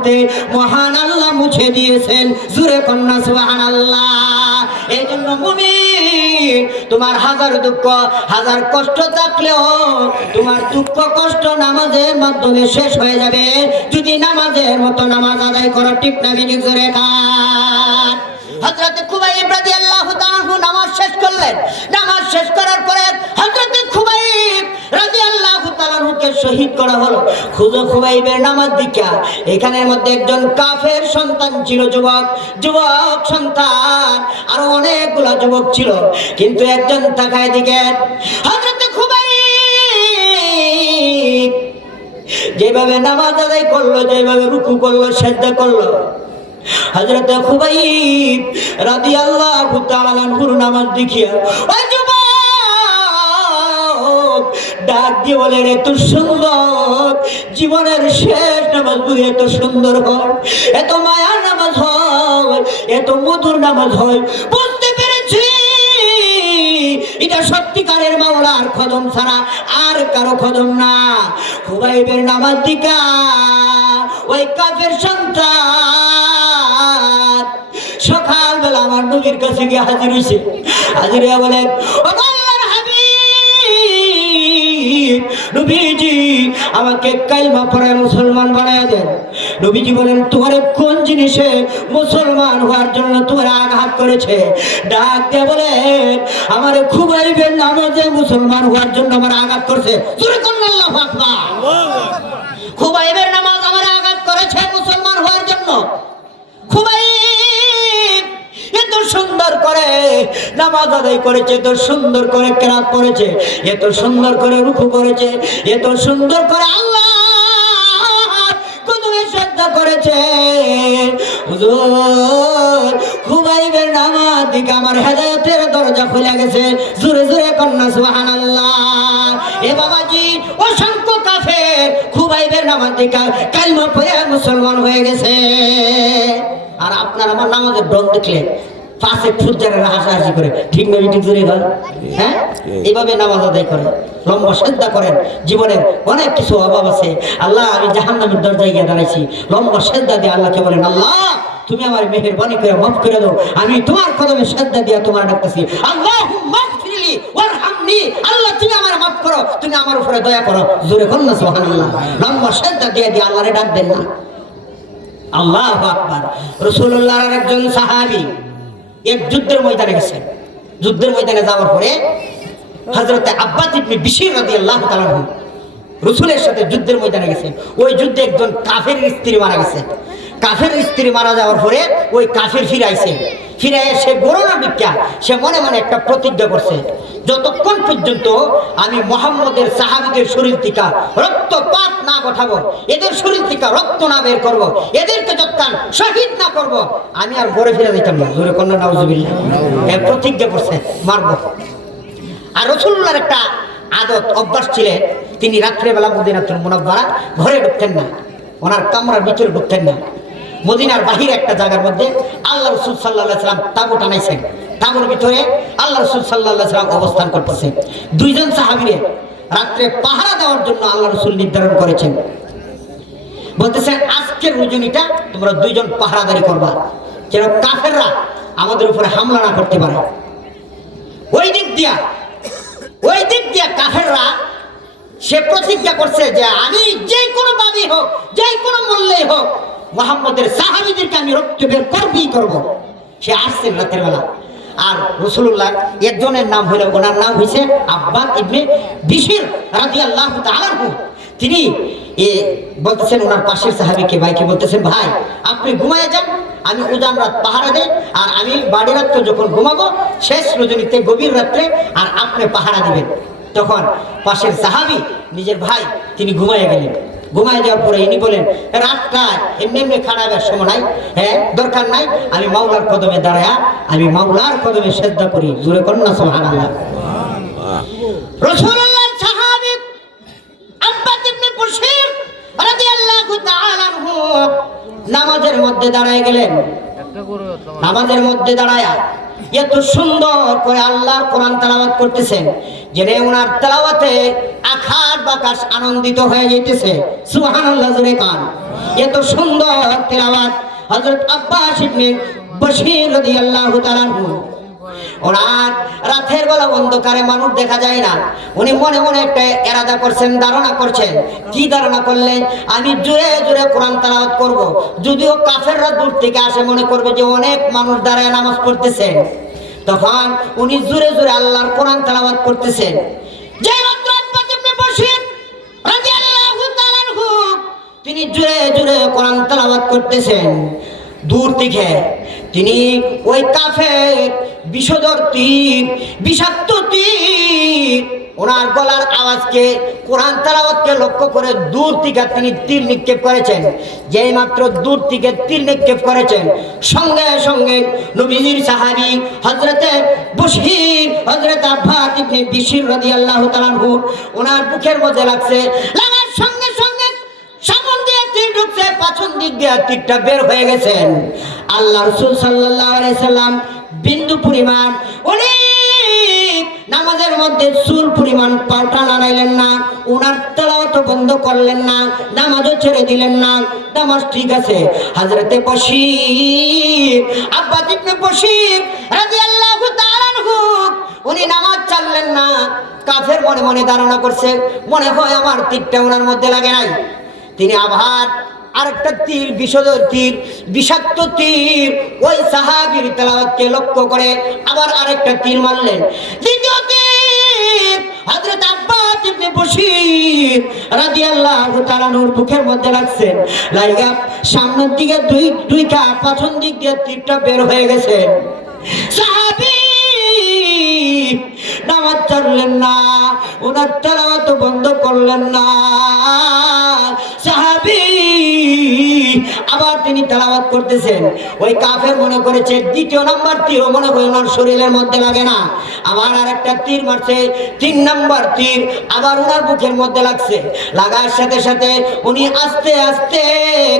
মধ্যে মহান আল্লাহ মুছে দিয়েছেন। জোরে কন্যা সুবহানাল্লাহ। এই জন্য মুমিন, তোমার হাজার দুঃখ হাজার কষ্ট থাকলেও তোমার দুঃখ কষ্ট নামাজের মাধ্যমে শেষ হয়ে যাবে যদি নামাজের মতো নামাজ আদায় করো। ঠিক না বেশি জোরে কার? হযরত খুবাইব রাদিয়াল্লাহু তাআলা নামাজ শেষ করলেন। নামাজ শেষ করার পরে হযরত খুবাইব রাদিয়াল্লাহু তাআলাকে শহীদ করা হলো। খুবাইবের নামাজ দেখা এখানের মধ্যে একজন কাফের সন্তান ছিল, যুবক সন্তান, আরো অনেকগুলা যুবক ছিল, কিন্তু একজন তাকায় দিকে হযরত খুবাইব যেভাবে নামাজ আদায় করলো, যেভাবে রুকু করলো, সিজদা করলো, হযরত খুবাইব রাদিয়াল্লাহু তাআলা আনহুর নামাজ দেখিয়া ওই যুবক ডাক দিয়ে বলেন, এত সুন্দর জীবনের শেষ নামাজ গুলি এত সুন্দর হয়, এত মায়ার নামাজ হয়, এত মধুর নামাজ হয়, বুঝতে পেরেছি এটা সত্যিকারের মাওলার কদম ছাড়া আর কারো কদম না। খুবাইবের নামাজ দিকা ওই কাফের সন্তান সকালবেলা আমার নবীর কাছে গিয়ে হাজির হয়েছে। হাজির হয়ে বলেন, ও আল্লাহর হাবিব নবীজি, আমাকে কালিমা পড়ায় মুসলমান বানায় দেন। নবীজি বলেন, তোমার কোন জিনিসে মুসলমান হওয়ার জন্য তোমার আঘাত করেছে? ডাক দিয়ে বলেন, আমার খুবাইবের নামাজে মুসলমান হওয়ার জন্য আমার আঘাত করেছে। জোরে কোন আল্লাহু আকবার। খুবাইবের নামাজ আমার আঘাত করেছে মুসলমান হওয়ার জন্য। খুবাইব এত সুন্দর করে নামাজ আদায় করেছে, এত সুন্দর করে কেরাত পড়েছে, এত সুন্দর করে রুকু করেছে, এত সুন্দর করে আল্লাহ কদমে শ্রদ্ধা করেছে। হুজুর, খুবাইবের নামাজ দিকে আমার হেদায়েতের দরজা খুলে গেছে। জোরে জোরে কন্যা সুবহানাল্লাহ। এ বাবাজি, অসংখ্য কাফের খুবাইবের নামাজ দিকে কালিমা পড়ে মুসলমান হয়ে গেছে। আর আপনার আমার নামাজের ডন দেখলে পাশে ফুজারেরা হাসাহাসি করে, ঠিক না? ঠিক জোরে বল। হ্যাঁ, এইভাবে নামাজ আদায় করে, লম্বা সিজদা করেন। জীবনের অনেক কিছু অভাব আছে, আল্লাহ আমি জাহান্নামের দরজায় গিয়ে দাঁড়াইছি, লম্বা সিজদা দিয়ে আল্লাহকে বলেন, আল্লাহ তুমি আমার মেহেরবানি করে মাফ করে দাও, আমি তোমার কদমে সিজদা দিয়ে তোমার ডাকতেছি, আল্লাহুম্মা গফিরলি ওয়ারহামনি, আল্লাহ তুমি আমার মাফ করো, তুমি আমার উপরে দয়া করো। জোরে কন্না সুবহানাল্লাহ। লম্বা সিজদা দিয়ে আল্লাহরে ডাক দেন না। আল্লাহু আকবার। রাসূলুল্লাহর একজন সাহাবী এক যুদ্ধের ময়দানে গেছেন। যুদ্ধের ময়দানে যাওয়ার পরে হযরত আব্বাস ইবনে বিশর রাদিয়াল্লাহু তাআলা রাসূলের সাথে যুদ্ধের ময়দানে গেছেন। ওই যুদ্ধে একজন কাফের স্ত্রী মারা গেছে। কাফের স্ত্রী মারা যাওয়ার পরে ওই কাফের ফিরে এসে গরুনা বিজ্ঞা সে মনে মনে একটা প্রতিজ্ঞা করছে, যতক্ষণ পর্যন্ত আমি মুহাম্মদের সাহাবীদের শরীর থেকে রক্তপাত না ঘটাবো, এদের শরীর থেকে রক্ত না বের করবো, এদেরকে যতক্ষণ শহীদ না করব, আমি আর ঘরে ফিরে যেতাম না। জোরে কন্যা নাউজুবিল্লাহ। এই প্রতিজ্ঞা করছে, মারব। আর রাসূলুল্লাহর একটা আদত অভ্যাস ছিলেন, তিনি রাত্রেবেলা মদিনাতুল মুনাওয়ারা ঘরে ঢুকতেন না, ওনার কামরার ভিতরে ঢুকতেন না। মদিনার বাহিরে একটা জায়গার মধ্যে আল্লাহ রাসূল সাল্লাল্লাহু আলাইহি ওয়াসাল্লাম তাঁবু টানাইছেন। তাঁবুর ভিতরে আল্লাহ রাসূল সাল্লাল্লাহু আলাইহি ওয়াসাল্লাম অবস্থান করতেছেন। দুইজন সাহাবীরে রাত্রে পাহারা দেওয়ার জন্য আল্লাহ রাসূল নির্ধারণ করেছেন। বলতেছেন, আজকের রজনীটা তোমরা দুইজন পাহারাদারি করবা, যেন কাফেররা আমাদের উপরে হামলা না করতে পারে। ওই দিক দিয়া কাফেররা সে প্রতিজ্ঞা করছে যে আমি যে কোনো ভাবেই হোক, যে কোনো মূল্যেই হোক, মুহাম্মদের সাহাবীদেরকে আমি রক্ত বের করবই করব। সে আসছেন রাতের বেলা। আর রাসূলুল্লাহ একজনের নাম হলো, ওনার নাম হয়েছে আব্বাস ইবনে বিশর রাদিয়াল্লাহু তাআলা আনহু। তিনি বলতেছেন ওনার পাশের সাহাবীকে, ভাইকে বলতেছেন, ভাই আপনি ঘুমায় যান, আমি উজান রাত পাহারা দেই, আর আমি বাড়ি রাত্রে যখন ঘুমাবো শেষ রজনীতে গভীর রাত্রে, আর আপনি পাহারা দিবেন। তখন পাশের সাহাবী নিজের ভাই তিনি ঘুমায় গেলেন। ঘুমায় যাওয়ার পরে ইনি বলেন, রাতটা এমনি খারাপের সময় নাই, হ্যাঁ দরকার নাই, আমি মাওলার কদমে দাঁড়ায়া আমি মাওলার কদমে সিজদা করি। জোরে কন্যা সুবহানাল্লাহ। রাসূলুল্লাহর সাহাবী আব্বাস ইবনে বিশর রাদিয়াল্লাহু তাআলা আনহু নামাজের মধ্যে দাঁড়ায় গেলেন। নামাজের মধ্যে দাঁড়ায়া এত সুন্দর করে আল্লাহর কোরআন তেলাওয়াত করতেছেন, জেনে ওনার তেলাওয়াতে আকাশ বাতাস আনন্দিত হয়ে যেতেছে। সুবহানাল্লাহ জোরে কান। এত সুন্দর তেলাওয়াত হযরত আব্বাস ইবনে বশীর রাদিয়াল্লাহু তাআলা আনহু, ওনার রাতের বেলা অন্ধকারে মানুষ দেখা যায় না, উনি মনে মনে একটা এরাদা করছেন, ধারণা করছেন। কি ধারণা করলেন? আমি জোরে জোরে কোরআন তেলাওয়াত করব, যদিও কাফেররা দূর থেকে আসে মনে করবে যে অনেক মানুষ দাঁড়ায় নামাজ পড়তেছেন। তখন উনি জোরে জোরে আল্লাহর কোরআন তেলাওয়াত করতেছেন। যে মাত্র আব্বাস ইবনে বশীর রাদিয়াল্লাহু তাআলা আনহু তিনি জোরে জোরে কোরআন তেলাওয়াত করতেছেন, দূর থেকে তিনি ওই কাফের বিষধর তীর, বিষাক্ত তীর, ওনার গলার আওয়াজকে, কোরআন তেলাওয়াতকে লক্ষ্য করে দূর থেকে তিনি তীর নিক্ষেপ করেছেন। যেই মাত্র দূর থেকে তীর নিক্ষেপ করেছেন, সঙ্গে সঙ্গে নবীজির সাহাবী হযরতে বশীর, হযরত আব্বাস ইবনে বশীর রাদিয়াল্লাহু তাআলা আনহু, ওনার বুকের মধ্যে লাগছে, লাগার সঙ্গে সঙ্গে সামন দিয়ে তীর ঢুকছে, পাছন দিক দিয়ে তীরটা বের হয়ে গেছেন। আল্লাহ রাসূল সাল্লাল্লাহু আলাইহি সাল্লাম বিন্দু পরিমাণ উনি নামাজের মধ্যে চুল পরিমাণ পাল্টা নাড়াইলেন না, ওনার তেলাওয়াত বন্ধ করলেন না, নামাজও ছেড়ে দিলেন না, নামাজ ঠিক আছে। হযরতে বশীর, আব্বাস ইবনে বশীর রাদিয়াল্লাহু তাআলা আনহু, উনি নামাজ ছাড়লেন না। কাফের মনে মনে ধারণা করছে, মনে হয় আমার তীরটা ওনার মধ্যে লাগে নাই। তিনি আবার আরেকটা তীর, বিষধর তীর, বিষাক্ত তীর, ওই সাহাবীর তেলাওয়াতকে লক্ষ্য করে আবার আরেকটা তীর মারলেন। দ্বিতীয় তীর হযরত আব্বাস ইবনে বশীর রাদিয়াল্লাহু তাআলা নূর বুকের মধ্যে লাগছে, লাগা সামনের দিকে দুই কাপ, পাছন দিক দিয়ে তীরটা বের হয়ে গেছে। সাহাবী নামাজ ছাড়লেন না, ওনার তেলাওয়াত বন্ধ করলেন না। সাহাবী আবার তিনি তেলাওয়াত করতেছেন। ওই কাফের মনে করেছে দ্বিতীয় নাম্বার তীর মনে হয় ওনার শরীরের মধ্যে লাগে না, আবার আরেকটা তীর মারছে, 3 নাম্বার তীর আবার ওনার বুকের মধ্যে লাগছে। লাগার সাথে সাথে উনি আস্তে আস্তে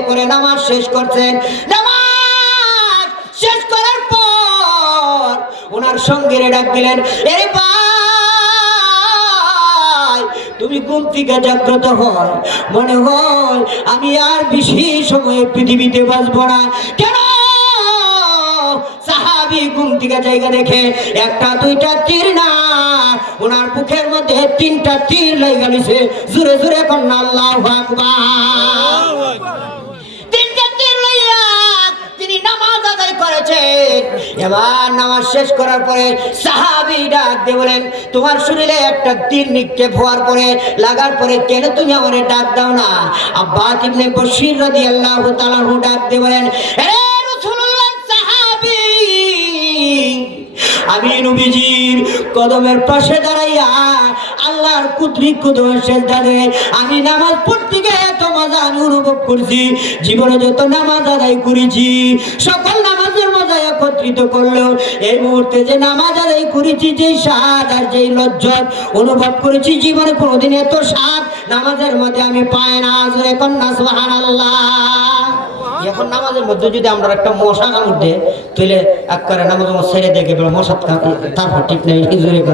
করে নামাজ শেষ করছেন। নামাজ শেষ করার পর ওনার সঙ্গীরে ডাক দিলেন, এ ভাই তুমি ঘুম থেকে জাগ্রত হয়, মনে হয় আমি আর বেশি সময় পৃথিবীতে বাঁচবো না। কেন? সাহাবী ঘুম থেকে জায়গা দেখে একটা দুইটা তীর না, ওনার বুকের মধ্যে 3টা তীর লেগে গেছে। জোরে জোরে কন্যা আল্লাহু আকবার। 3টা তীর লইয়া তিনি নামাজ আদায় করেছেন। এবার নামাজ শেষ করার পরে সাহাবী ডাক দিয়ে বলেন, তোমার শরীরে একটা তীর নিক্ষেপ হওয়ার পরে, লাগার পরে কেন তুমি আমারে ডাক দাও না? আব্বাস ইবনে বশীর রাদিয়াল্লাহু তাআলা আনহু ডাক দিয়ে বলেন, হে রাসূলুল্লাহ সাহাবী, আমি নবীজির কদমের পাশে দাঁড়াইয়া আল্লাহর কুদরত কদমের সিজদাতে আমি নামাজ পড়তে গিয়ে এত মজা আমি অনুভব করছি, জীবনে যত নামাজ আদায় করেছি সকল নামাজের মজা একত্রিত করলো। এই মুহূর্তে যে নামাজ আদায় করেছি, যে স্বাদ আর যে লজ্জত অনুভব করেছি, জীবনে কোনোদিন এত স্বাদ নামাজের মধ্যে আমি পাই না। জোরে কন্যা সুবহানাল্লাহ। এখন নামাজের মধ্যে যদি আমরা একটা মশা কামড় দেয়, তাহলে একবারে নামাজ ছেড়ে দেখে মশা, তারপর ঠিক নাই জোরে কা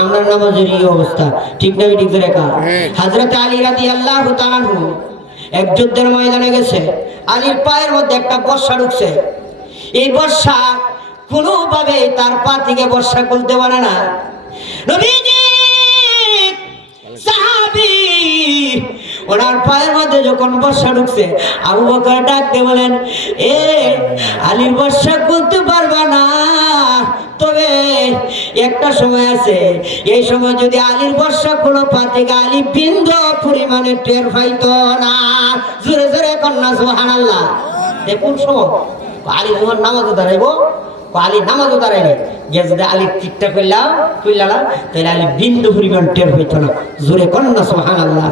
আমরা নামাজের এই অবস্থা, ঠিক নাই ঠিক জোরে কা। হযরত আলী রাদিয়াল্লাহু তাআলা আনহু এক যুদ্ধের ময়দানে গেছে, আলীর পায়ের মধ্যে একটা বর্ষা ঢুকছে। এই বর্ষা কোনোভাবে তার পা থেকে বর্ষা খুলতে পারে না। নবীজি সাহাবী ওনার পায়ের মধ্যে যখন বর্ষা ঢুকছে, আবু বকর ডাক দিয়ে বলেন, এ আলীর বর্ষা খুলতে পারবা না, তবে একটা সময় আছে, এই সময় যদি আলীর বর্ষা খুলো পা থেকে আলী বিন্দু পরিমাণে টের পাইতো না। জোরে জোরে কন্যা সুবহানাল্লাহ। দেখুন সময় আলী যখন নামাজে দাঁড়াইবো, আলী নামাজও দাঁড়াইনি, যে যদি আলীর টিকটা করলাম তাহলে আলী বিন্দু পরিমাণ টের হইতো না। জোরে কন্যা সুবহানাল্লাহ।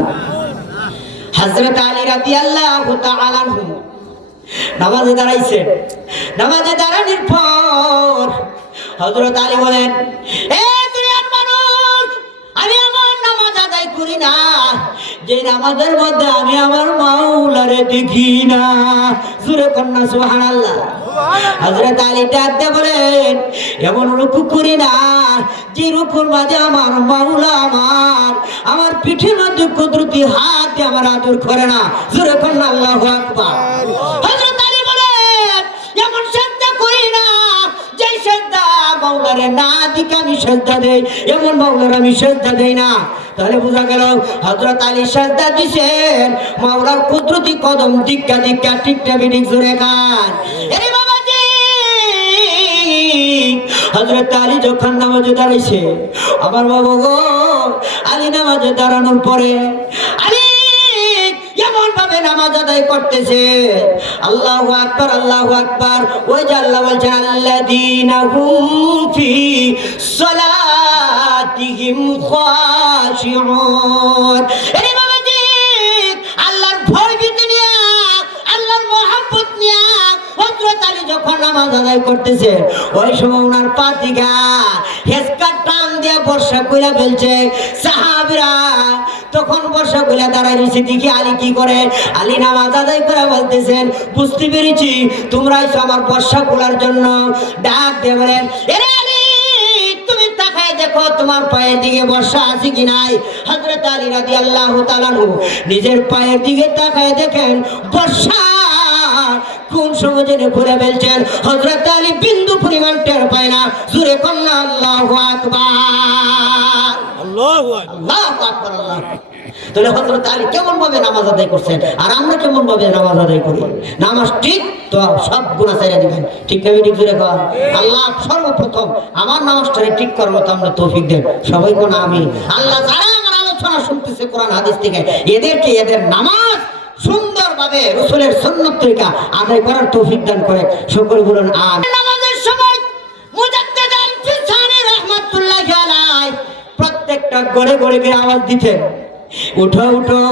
হযরত আলী রাদিয়াল্লাহু তাআলা আনহু নামাজে দাঁড়াইছেন। নামাজে দাঁড়ানোর পর হযরত আলী বলেন, এ দুনিয়ার মানুষ, আমি আমার নামাজ আদায় করি না যে নামাজের মধ্যে আমি আমার মাওলারে দেখি না। জোরে কন্যা সুবহানাল্লাহ। হযরত আলী ডাক দিয়ে বলেন, এমন রুকু করি না যে রুকুর মাঝে আমার মাওলা আমার পিঠের মধ্যে কুদরতি হাত দিয়ে আমার আদর করে না। জোরে কোন আল্লাহু আকবার। হযরত আলী বলেন, এমন সাজদা করি না যে সাজদা মাওলারে না দিকে আমি সাজদা দেই, এমন মাওলার আমি সাজদা দেই না। তাহলে বোঝা গেল হযরত আলী সাজদা দিছেন মাওলার কুদরতি কদম দিক্কা দিক্কা ঠিকটা বিঠিক জোরে খান। এই বাবাজি, হযরত আলী যখন নামাজে দাঁড়াইছে, আমার বাবা গো, আলী নামাজে দাঁড়ানোর পরে আলী এমন ভাবে নামাজ আদায় করতেছে, আল্লাহু আকবার আল্লাহু আকবার। ওই যে আল্লাহ বলছেন, আল্লাযীনা হুম ফি সালাতিহিম খাশিউন। এই বাবাজি, আল্লাহর ভয় ভীতি নিয়ে, আল্লাহর মহব্বত নিয়ে হযরত আলী যখন নামাজ আদায় করতেছে, ওই সময় ওনার পা থেকে হেসকা টান দিয়ে বর্ষা কইরা ফেলছে। সাহাবীরা তখন বর্ষা কইরা দাঁড়ায় রয়েছে, দেখি আলী কি করে। আলী নামাজ আদায় করে বলতেছেন, বুঝতে পেরেছি তোমরা এসো আমার বর্ষা খোলার জন্য। ডাক দিয়ে বলেন, এরে আলী, তুমি তাকায় দেখো তোমার পায়ের দিকে বর্ষা আছে কি নাই। হযরত আলী রাদিয়াল্লাহু তাআলা নিজের পায়ের দিকে তাকায় দেখেন বর্ষা কোন সময় জেনে ঘুরে ফেলছেন। হযরত আলী বিন্দু পরিমাণ টের পায় না। জোরে কন্যা আল্লাহু আকবার, আল্লাহু আকবার, আল্লাহু আকবার, আল্লাহু আকবার। তাহলে হযরত আলী কেমন ভাবে নামাজ আদায় করছেন, আর আমরা কেমন ভাবে নামাজ আদায় করি? নামাজ ঠিক তো সব গুনাহ ছেড়ে দিবেন। ঠিক না ঠিক জোরে কর। আল্লাহ সর্বপ্রথম আমার নামাজটারে ঠিক করার মতো আমরা তৌফিক দেন। সবাই কোন আমিন। আল্লাহ যারা আমার আলোচনা শুনতেছে কোরআন হাদিস থেকে, এদেরকে এদের নামাজ সুন্দরভাবে রাসূলের সুন্নাত তরিকা আদায় করার তৌফিক দান করে। সকলে বলুন আমিন। নামাজের সময় মুজাদ্দিদ আল-ফিসানি রাহমাতুল্লাহি আলাইহি প্রত্যেকটা গড়ে গড়ে গিয়ে আওয়াজ দিতেন, উঠো উঠো,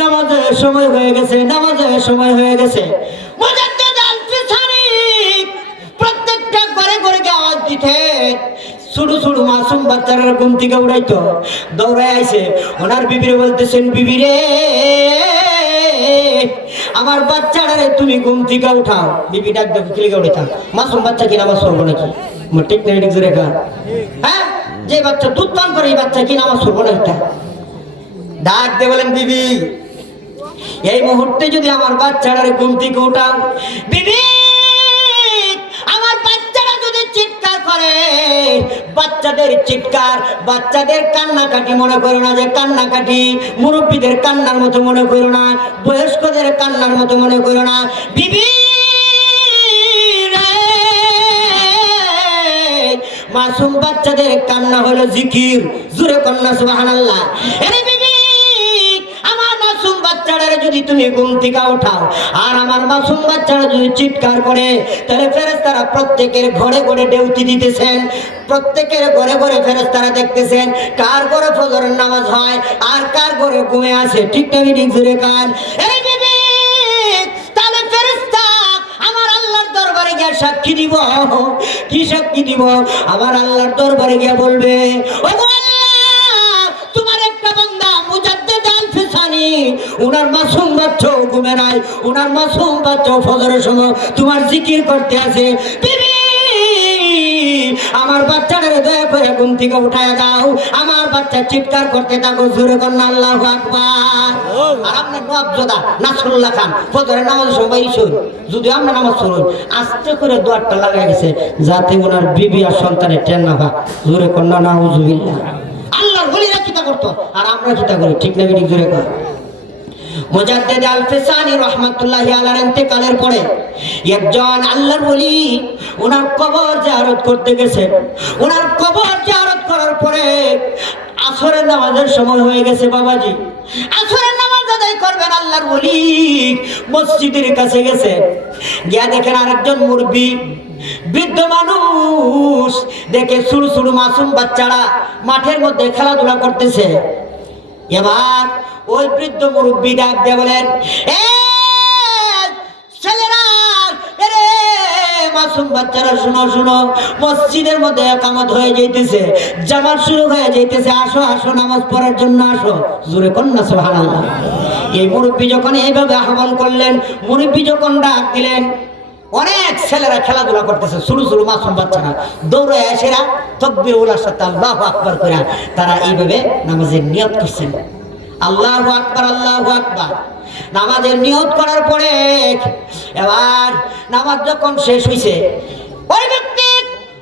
নামাজের সময় হয়ে গেছে, নামাজের সময় হয়ে গেছে। মুজাদ্দিদ আল-ফিসানি প্রত্যেকটা গড়ে গড়ে গিয়ে আওয়াজ দিতেন। ছোট ছোট মাসুম বাচ্চারা ঘুম থেকে উঠাইতো, দৌড়ায় আইছে ওনার বিবিরে বলতেছেন, বিবি রে, আমার বাচ্চাটারে তুমি ঘুম থেকে উঠাও। বিবি ডাক দাও, কি লিখে উঠাও? মাসুম বাচ্চা কি নামাজ পড়বো নাকি? ঠিক না ঠিক রেখা? হ্যাঁ, যে বাচ্চা দুধ পান করে এই বাচ্চা কি নামাজ পড়বো না? একটা ডাক দিয়ে বলেন, বিবি, এই মুহূর্তে যদি আমার বাচ্চাটারে ঘুম থেকে উঠাও, বিবি, আমার বাচ্চারা যদি চিৎকার করে, বাচ্চাদের চিৎকার, বাচ্চাদের কান্নাকাটি মনে করো না যে কান্নাকাটি, মুরব্বীদের কান্নার মতো মনে করো না, বয়স্কদের কান্নার মতো মনে করো না। বিবি রে, মাসুম বাচ্চাদের কান্না হলো জিকির। জোরে কন্যা সুবহানাল্লাহ। আরে বিবি, আমার মাসুম বাচ্চাটারে যদি তুমি ঘুম থেকে উঠাও আর আমার মাসুম বাচ্চারা যদি চিৎকার করে, তাহলে ফেরেশতারা প্রত্যেকের ঘরে ঘরে ডেউটি দিতেছেন, প্রত্যেকের ঘরে ঘরে ফেরেশতারা দেখতেছেন কার ঘরে ফজরের নামাজ হয় আর কার ঘরে ঘুমে আছে। ঠিক না ঠিক জোরে কান। এই বিবি, তাহলে ফেরেশতা আমার আল্লাহর দরবারে গিয়ে সাক্ষী দিব। কি সাক্ষী দিব? আমার আল্লাহর দরবারে গিয়ে বলবে, ওগো আল্লাহ, তোমার একটা বান্দা মুজাদ্দিদ আল-ফিসানি, উনার মাসুম বাচ্চা ঘুমে নাই, উনার মাসুম বাচ্চা ফজরের সময় তোমার জিকির করতে আছে। বিবি, আমার বাচ্চাটারে দয়া করে ঘুম থেকে উঠায় দাও, আমার বাচ্চা চিৎকার করতে থাকো। জোরে কন্যা আল্লাহু আকবার। আর আপনার নবজদা নাসরুল্লাহ খান ফজরের নামাজ সবাই শুন, যদি আমরা নামাজ পড়ুন আস্তে করে দুয়ারটা লাগাই গেছে যাতে ওনার বিবি আর সন্তানের টেন না পায়। জোরে কন্যা নাউজুবিল্লাহ। আল্লাহর ওলিরা কিতা করতো আর আমরা কিতা করি? ঠিক না ঠিক জোরে কর। মুজাদ্দিদ আল-ফিসানি রাহমাতুল্লাহি আলাইহির ইন্তেকালের পরে একজন আল্লাহর ওলি ওনার কবর জিয়ারত করতে গেছেন। ওনার কবর জিয়ারত করার পরে আসরের নামাজের সময় হয়ে গেছে। বাবাজি, আসরের নামাজ আদায় করবেন, আল্লাহর ওলি মসজিদের কাছে গেছে, গিয়া দেখেন আরেকজন মুরব্বি বৃদ্ধ মানুষ দেখে ছোট ছোট মাসুম বাচ্চারা মাঠের মধ্যে খেলাধুলা করতেছে। এবার ওই বৃদ্ধ মুরব্বী ডাক দিয়ে বলেন, এ ছেলেরা, এরে মাসুম বাচ্চারা, শুনো শুনো, মসজিদের মধ্যে একামত হয়ে যাইতেছে, জামাত শুরু হয়ে যাইতেছে, আসো আসো নামাজ পড়ার জন্য আসো। জোরে কন্যা সুবহানাল্লাহ। এই মুরব্বী যখন এইভাবে আহ্বান করলেন, মুরব্বী যখন ডাক দিলেন, অনেক ছেলেরা খেলাধুলা করতেছে, ছোট ছোট মাসুম বাচ্চারা দৌড়ে এসেরা তাকবীর ওলার সাথে আল্লাহু আকবার করে তারা এইভাবে নামাজের নিয়ত করছেন। আল্লাহু আকবার, আল্লাহু আকবার। নামাজের নিয়ত করার পরে এবার নামাজ যখন শেষ হইছে, ওই ব্যক্তি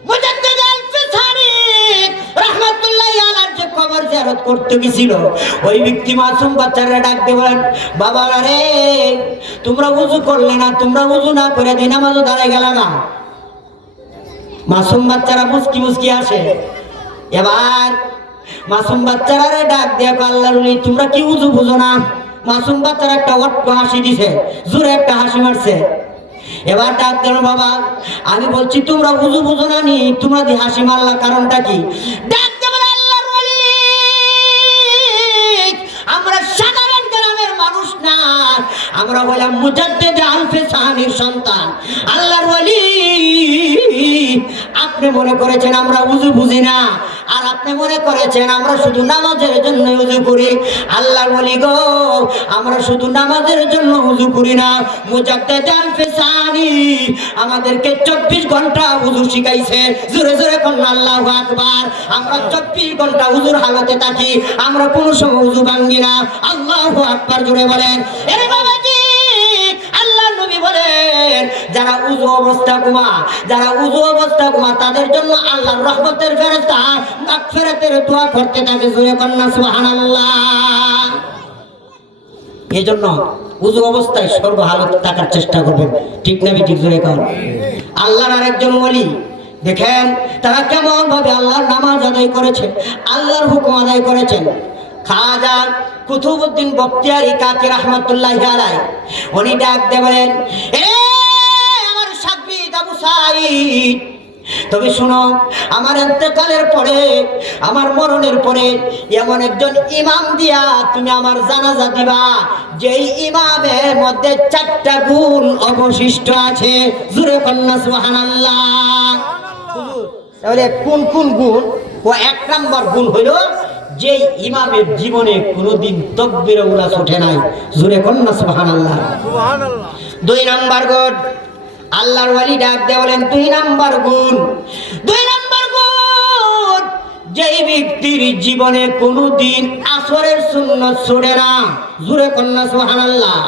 মুজাদ্দিদ আল-ফিসানি রাহমাতুল্লাহি আলাইহি যে কবর জিয়ারত করতে গিয়েছিল, ওই ব্যক্তি মাসুম বাচ্চারা ডাক দিয়ে বলেন, বাবারা রে, তোমরা ওযু করলে না, তোমরা ওযু না করে দিন নামাজও দাঁড়ায় গেল না। মাসুম বাচ্চারা মুস্কি মুস্কি আসে। এবার মাসুম বাচ্চারা রে ডাক দিয়ে আল্লাহর ওলি, তোমরা কি ওযু বুঝো না? মাসুম বাচ্চারা একটা অট্ট হাসি দিছে, জোরে একটা হাসি মারছে। এবার ডাক দিল, বাবা আমি বলছি তোমরা ওযু বুঝো না নি, তোমরা দি হাসি মারলা কারণটা কি? ডাক দিয়ে বলে, আল্লাহর ওলি, আমরা সাধারণ গ্রামের মানুষ না, আমরা হলাম মুজাদ্দিদ আল-ফিসানির সন্তান। আল্লাহর ওলি, আপনি মনে করেছেন আমরা ওযু বুঝি না, আর আপনি মনে করেছেন আমরা শুধু নামাজের জন্য ওযু করি। আল্লাহর ওলি গো, আমরা শুধু নামাজের জন্য ওযু করি না, মুজাদ্দিদ আল-ফিসানি আমাদেরকে 24 ঘন্টা ওযু শিখাইছে। জোরে জোরে কোন আল্লাহু আকবার। আমরা 24 ঘন্টা ওযুর হালতে থাকি, আমরা কোনো সময় ওযু ভাঙি না। আল্লাহু আকবার জোরে বলেন। আরে বাবাজি, আল্লাহর নবী বলেন, যারা ওযু অবস্থা ঘুমা, যারা ওযু অবস্থা ঘুমা, তাদের জন্য আল্লাহর রহমতের ফেরেশতা মাগফিরাতের দোয়া করতে থাকে। জোরে কন্না সুবহানাল্লাহ। এজন্য ওযু অবস্থায় সর্ব হালতে থাকার চেষ্টা করবেন, ঠিক না ঠিক? জোরে কর। আল্লাহর আরেকজন ওলি দেখেন তারা কেমন ভাবে আল্লাহর নামাজ আদায় করেছেন, আল্লাহর হুকুম আদায় করেছেন। খাজা কুতুবউদ্দিন বখতিয়ারি কাকি রাহমাতুল্লাহি আলাইহি উনি ডাক দিয়ে বলেন, এ আমার সাগরিদ আবু সাঈদ, তবে শোনো, আমার ইন্তেকালের পরে, আমার মরণের পরে এমন একজন ইমাম দিয়া তুমি আমার জানাজা দিবা, যেই ইমামের মধ্যে 4টা গুণ অবশিষ্ট আছে। জোরে কন্না সুবহানাল্লাহ। তাহলে কোন কোন গুণ? ও 1 নাম্বার গুণ হইল যেই ইমামের জীবনে কোনোদিন তাকবীর উলা ওঠে নাই। জোরে কন্না সুবহানাল্লাহ। সুবহানাল্লাহ। 2 নাম্বার গুণ, আল্লাহর ওলি ডাক দিয়ে বলেন, 2 নাম্বার গুণ, 2 নাম্বার গুণ, যেই ব্যক্তির জীবনে কোনোদিন আসরের সুন্নাত ছুড়ে না। জোরে কন্না সুবহানাল্লাহ।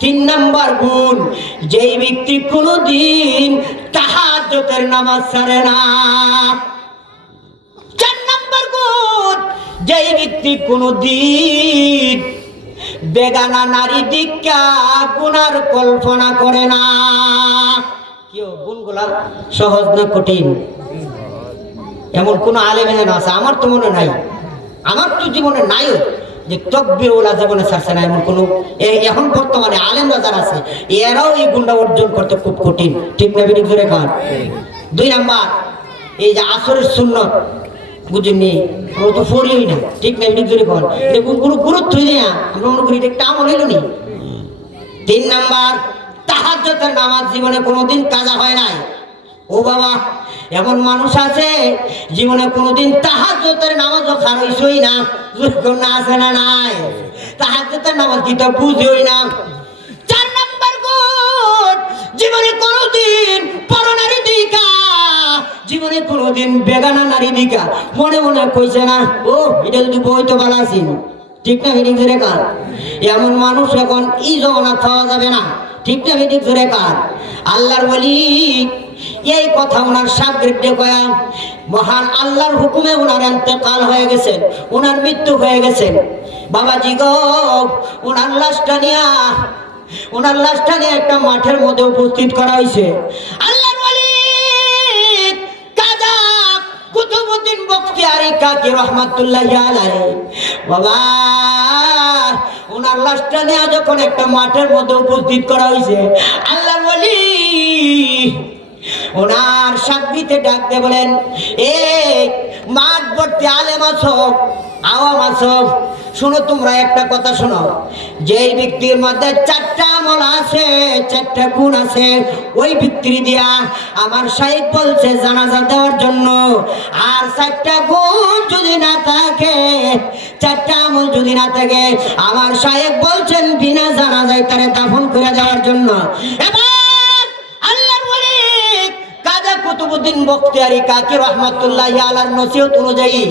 3 নাম্বার গুণ, যেই ব্যক্তি কোনোদিন তাহাজ্জুদের নামাজ ছাড়ে না। 4 নাম্বার গুণ, যেই ব্যক্তি কোনোদিন বেগানা নারী দীক্ষা গুনার কল্পনা করে না। কেউ গুণগুলা সহজ না কঠিন? এমন কোন আলেম যেন আছে? আমার তো মনে নাই, আমার তো জীবনে নাই যে তাকবীর ওলা জীবনে ছাড়ছে না, এমন কোন এখন বর্তমানে আলেমরা যারা আছে এরাও এই গুণটা অর্জন করতে খুব কঠিন, ঠিক না বেরিয়ে জোরে কার? 2 নাম্বার, এই যে আসরের সুন্নত বুঝেননি, আমরা তো ফরিই না, ঠিক না বেরিয়ে জোরে কর, এরকম কোনো গুরুত্বই নেই, আমরা মনে করি এটা একটা আমল হইল নি। 3 নাম্বার, তাহাজ্জুদের নামাজ জীবনে কোনোদিন কাজা হয় নাই। ও বাবা, এমন মানুষ আছে জীবনে কোনোদিন তাহাজ্জুদের নামাজও খারইছই না। কোন আছে না নাই? তাহাজ্জুদের নামাজ কি তো বুঝই না। 4 নাম্বার গুণ, জীবনে কোনোদিন পরনারী দিকা, জীবনে কোনোদিন বেগানা নারী দিকা মনে মনে কইছে না, ও এটা যদি বইতো ভালো আছেন, ঠিক না হেডিং জোরে কার? এমন মানুষ এখন এই জমানা পাওয়া যাবে না, ঠিক না হেডিং জোরে কার? আল্লাহর ওলি এই কথা ওনার সাগরিদে কয়া, মহান আল্লাহর হুকুমে ওনার ইন্তেকাল হয়ে গেছেন, ওনার মৃত্যু হয়ে গেছেন। বাবাজি গো, ওনার লাশটা নিয়ে একটা মাঠের মধ্যে উপস্থিত করা হয়েছে। আল্লাহর ওলি কাজা কুতুবউদ্দিন বখতিয়ারি কাকি রাহমাতুল্লাহি আলাইহি, বাবা ওনার লাশটা নিয়ে যখন একটা মাঠের মধ্যে উপস্থিত করা হয়েছে, আল্লাহর ওলি ওনার সাগরিদে ডাকতে বলেন, এ মাঠ ভর্তি আলেম আছো, আওয়াম আছো, শোনো তোমরা একটা কথা শোনো, যেই ব্যক্তির মধ্যে 4টা আমল আছে, 4টা গুণ আছে, ওই ব্যক্তির দিয়া আমার শাইখ বলছে জানাজা দেওয়ার জন্য। আর 4টা গুণ যদি না থাকে, 4টা আমল যদি না থাকে, আমার শাইখ বলছেন বিনা জানাজায় তারে দাফন করে দেওয়ার জন্য। এবার কুতুবউদ্দিন বখতিয়ারি কাকি রহমাতুল্লাহি আলাইহির নসিহত অনুযায়ী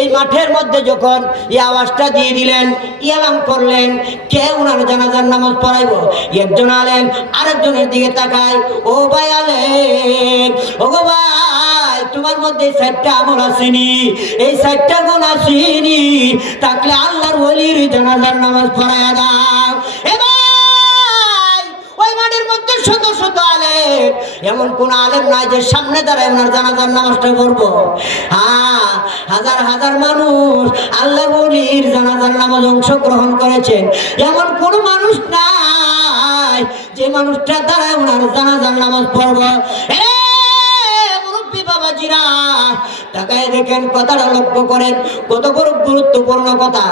এই মাঠের মধ্যে যখন এই আওয়াজটা দিয়ে দিলেন, ইয়ালাম করলেন কে ওনার জানাজার নামাজ পড়াইবো, একজন আলেম আরেকজনের দিকে তাকায়, ও ভাই আলেম, ও গো ভাই, তোমার মধ্যে 4টা আমল আসেনি, এই 4টা গুণ আসেনি, তাকলে আল্লাহর ওলির জানাজার নামাজ পড়ায়া দাও। এ ভাই, ওই মাঠের মধ্যে শত শত আলেম, এমন কোন আলেম নাই যে সামনে দাঁড়ায় ওনার জানাজার নামাজটা পড়বো। হ্যাঁ, হাজার হাজার মানুষ আল্লাহর ওলির জানাজার নামাজ অংশগ্রহণ করেছেন, এমন কোন মানুষ নাই যে মানুষটা দাঁড়ায় ওনার জানাজার নামাজ পড়বো। বাবাজিরা, তাকায় দেখেন, কথাটা লক্ষ্য করেন, কত বড় গুরুত্বপূর্ণ কথা।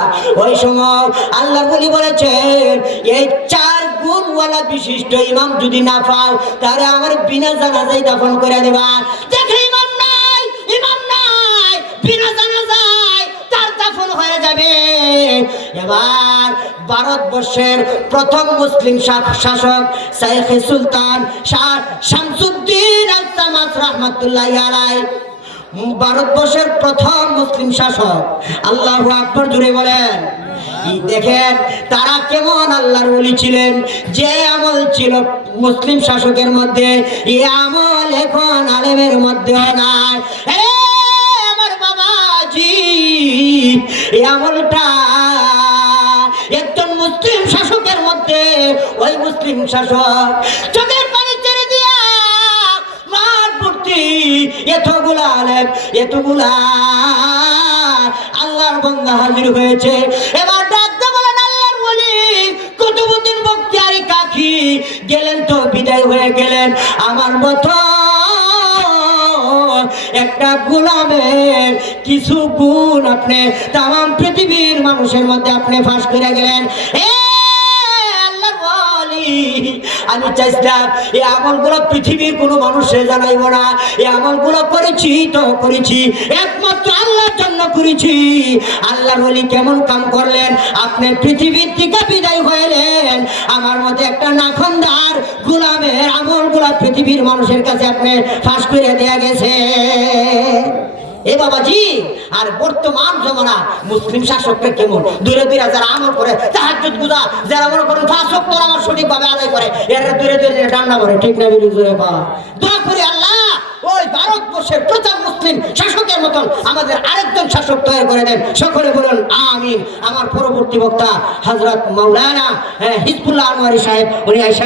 ওই সময় আল্লাহ বলি বলেছেন, এই 4 গুণওয়ালা বিশিষ্ট ইমাম যদি না পাও, তাহলে আমার বিনা জানাজায় দাফন করে দেবা। দেখে ইমাম নাই, ইমাম নাই, বিনা জানাজায় তার দাফন হয়ে যাবে। এবার ভারতবর্ষের প্রথম মুসলিম শাসক শাইখ সুলতান শাহ শামসুদ্দিন আল-তামাস রাহমাতুল্লাহি আলাইহি, ভারতবর্ষের প্রথম মুসলিম শাসক, আল্লাহু আকবার জুড়ে বলেন। দেখেন তারা কেমন আল্লাহর ওলি ছিলেন, যে আমল ছিল মুসলিম শাসকের মধ্যে, এই আমল এখন আলেমের মধ্যেও নাই। আমার বাবাজি, এই আমলটা একজন মুসলিম শাসকের মধ্যে, ওই মুসলিম শাসক চোখের পানি ছেড়ে দিয়া মাঠ ভর্তি এতগুলা আলেম, এতগুলা আল্লাহর বান্দা হাজির হয়েছে। এবার ডাকতে বলেন, আল্লাহর ওলি কুতুবউদ্দিন বখতিয়ারি কাকি গেলেন তো বিদায় হয়ে গেলেন, আমার মতো একটা গোলামের কিছু গুণ আপনি তাম পৃথিবীর মানুষের মধ্যে আপনি ফাঁস করে গেলেন। আমি চাইছিলাম এই আমলগুলো পৃথিবীর কোনো মানুষের জানাইব না, এই আমলগুলো করেছি তো করেছি একমাত্র আল্লাহর জন্য করেছি। আল্লাহর ওলি কেমন কাম করলেন, আপনি পৃথিবীর থেকে বিদায় হইলেন, আমার মধ্যে একটা নাখনদার গোলামের আমলগুলো পৃথিবীর মানুষের কাছে আপনি ফাঁস করে দেয়া গেছে। এ বাবাজি, আর বর্তমান জমানা মুসলিম শাসকরা কেমন, দূরে দূরে যারা আমল করে, তাহাজ্জুদ গুজার, যারা মনে করেন 5 ওয়াক্ত নামাজ সঠিকভাবে আদায় করে, এরা দূরে দূরে ডান্না করে, ঠিক না বিলি জোরে পা। দোয়া করি আল্লাহ ওই ভারতবর্ষের প্রথম মুসলিম শাসকের মতন আমাদের আরেকজন শাসক তৈরি করে দেন। সকলে বলুন আমিন। আমার পরবর্তী বক্তা হযরত মাওলানা হিজবুল্লাহ আনোয়ারী সাহেব, উনি আয়েশা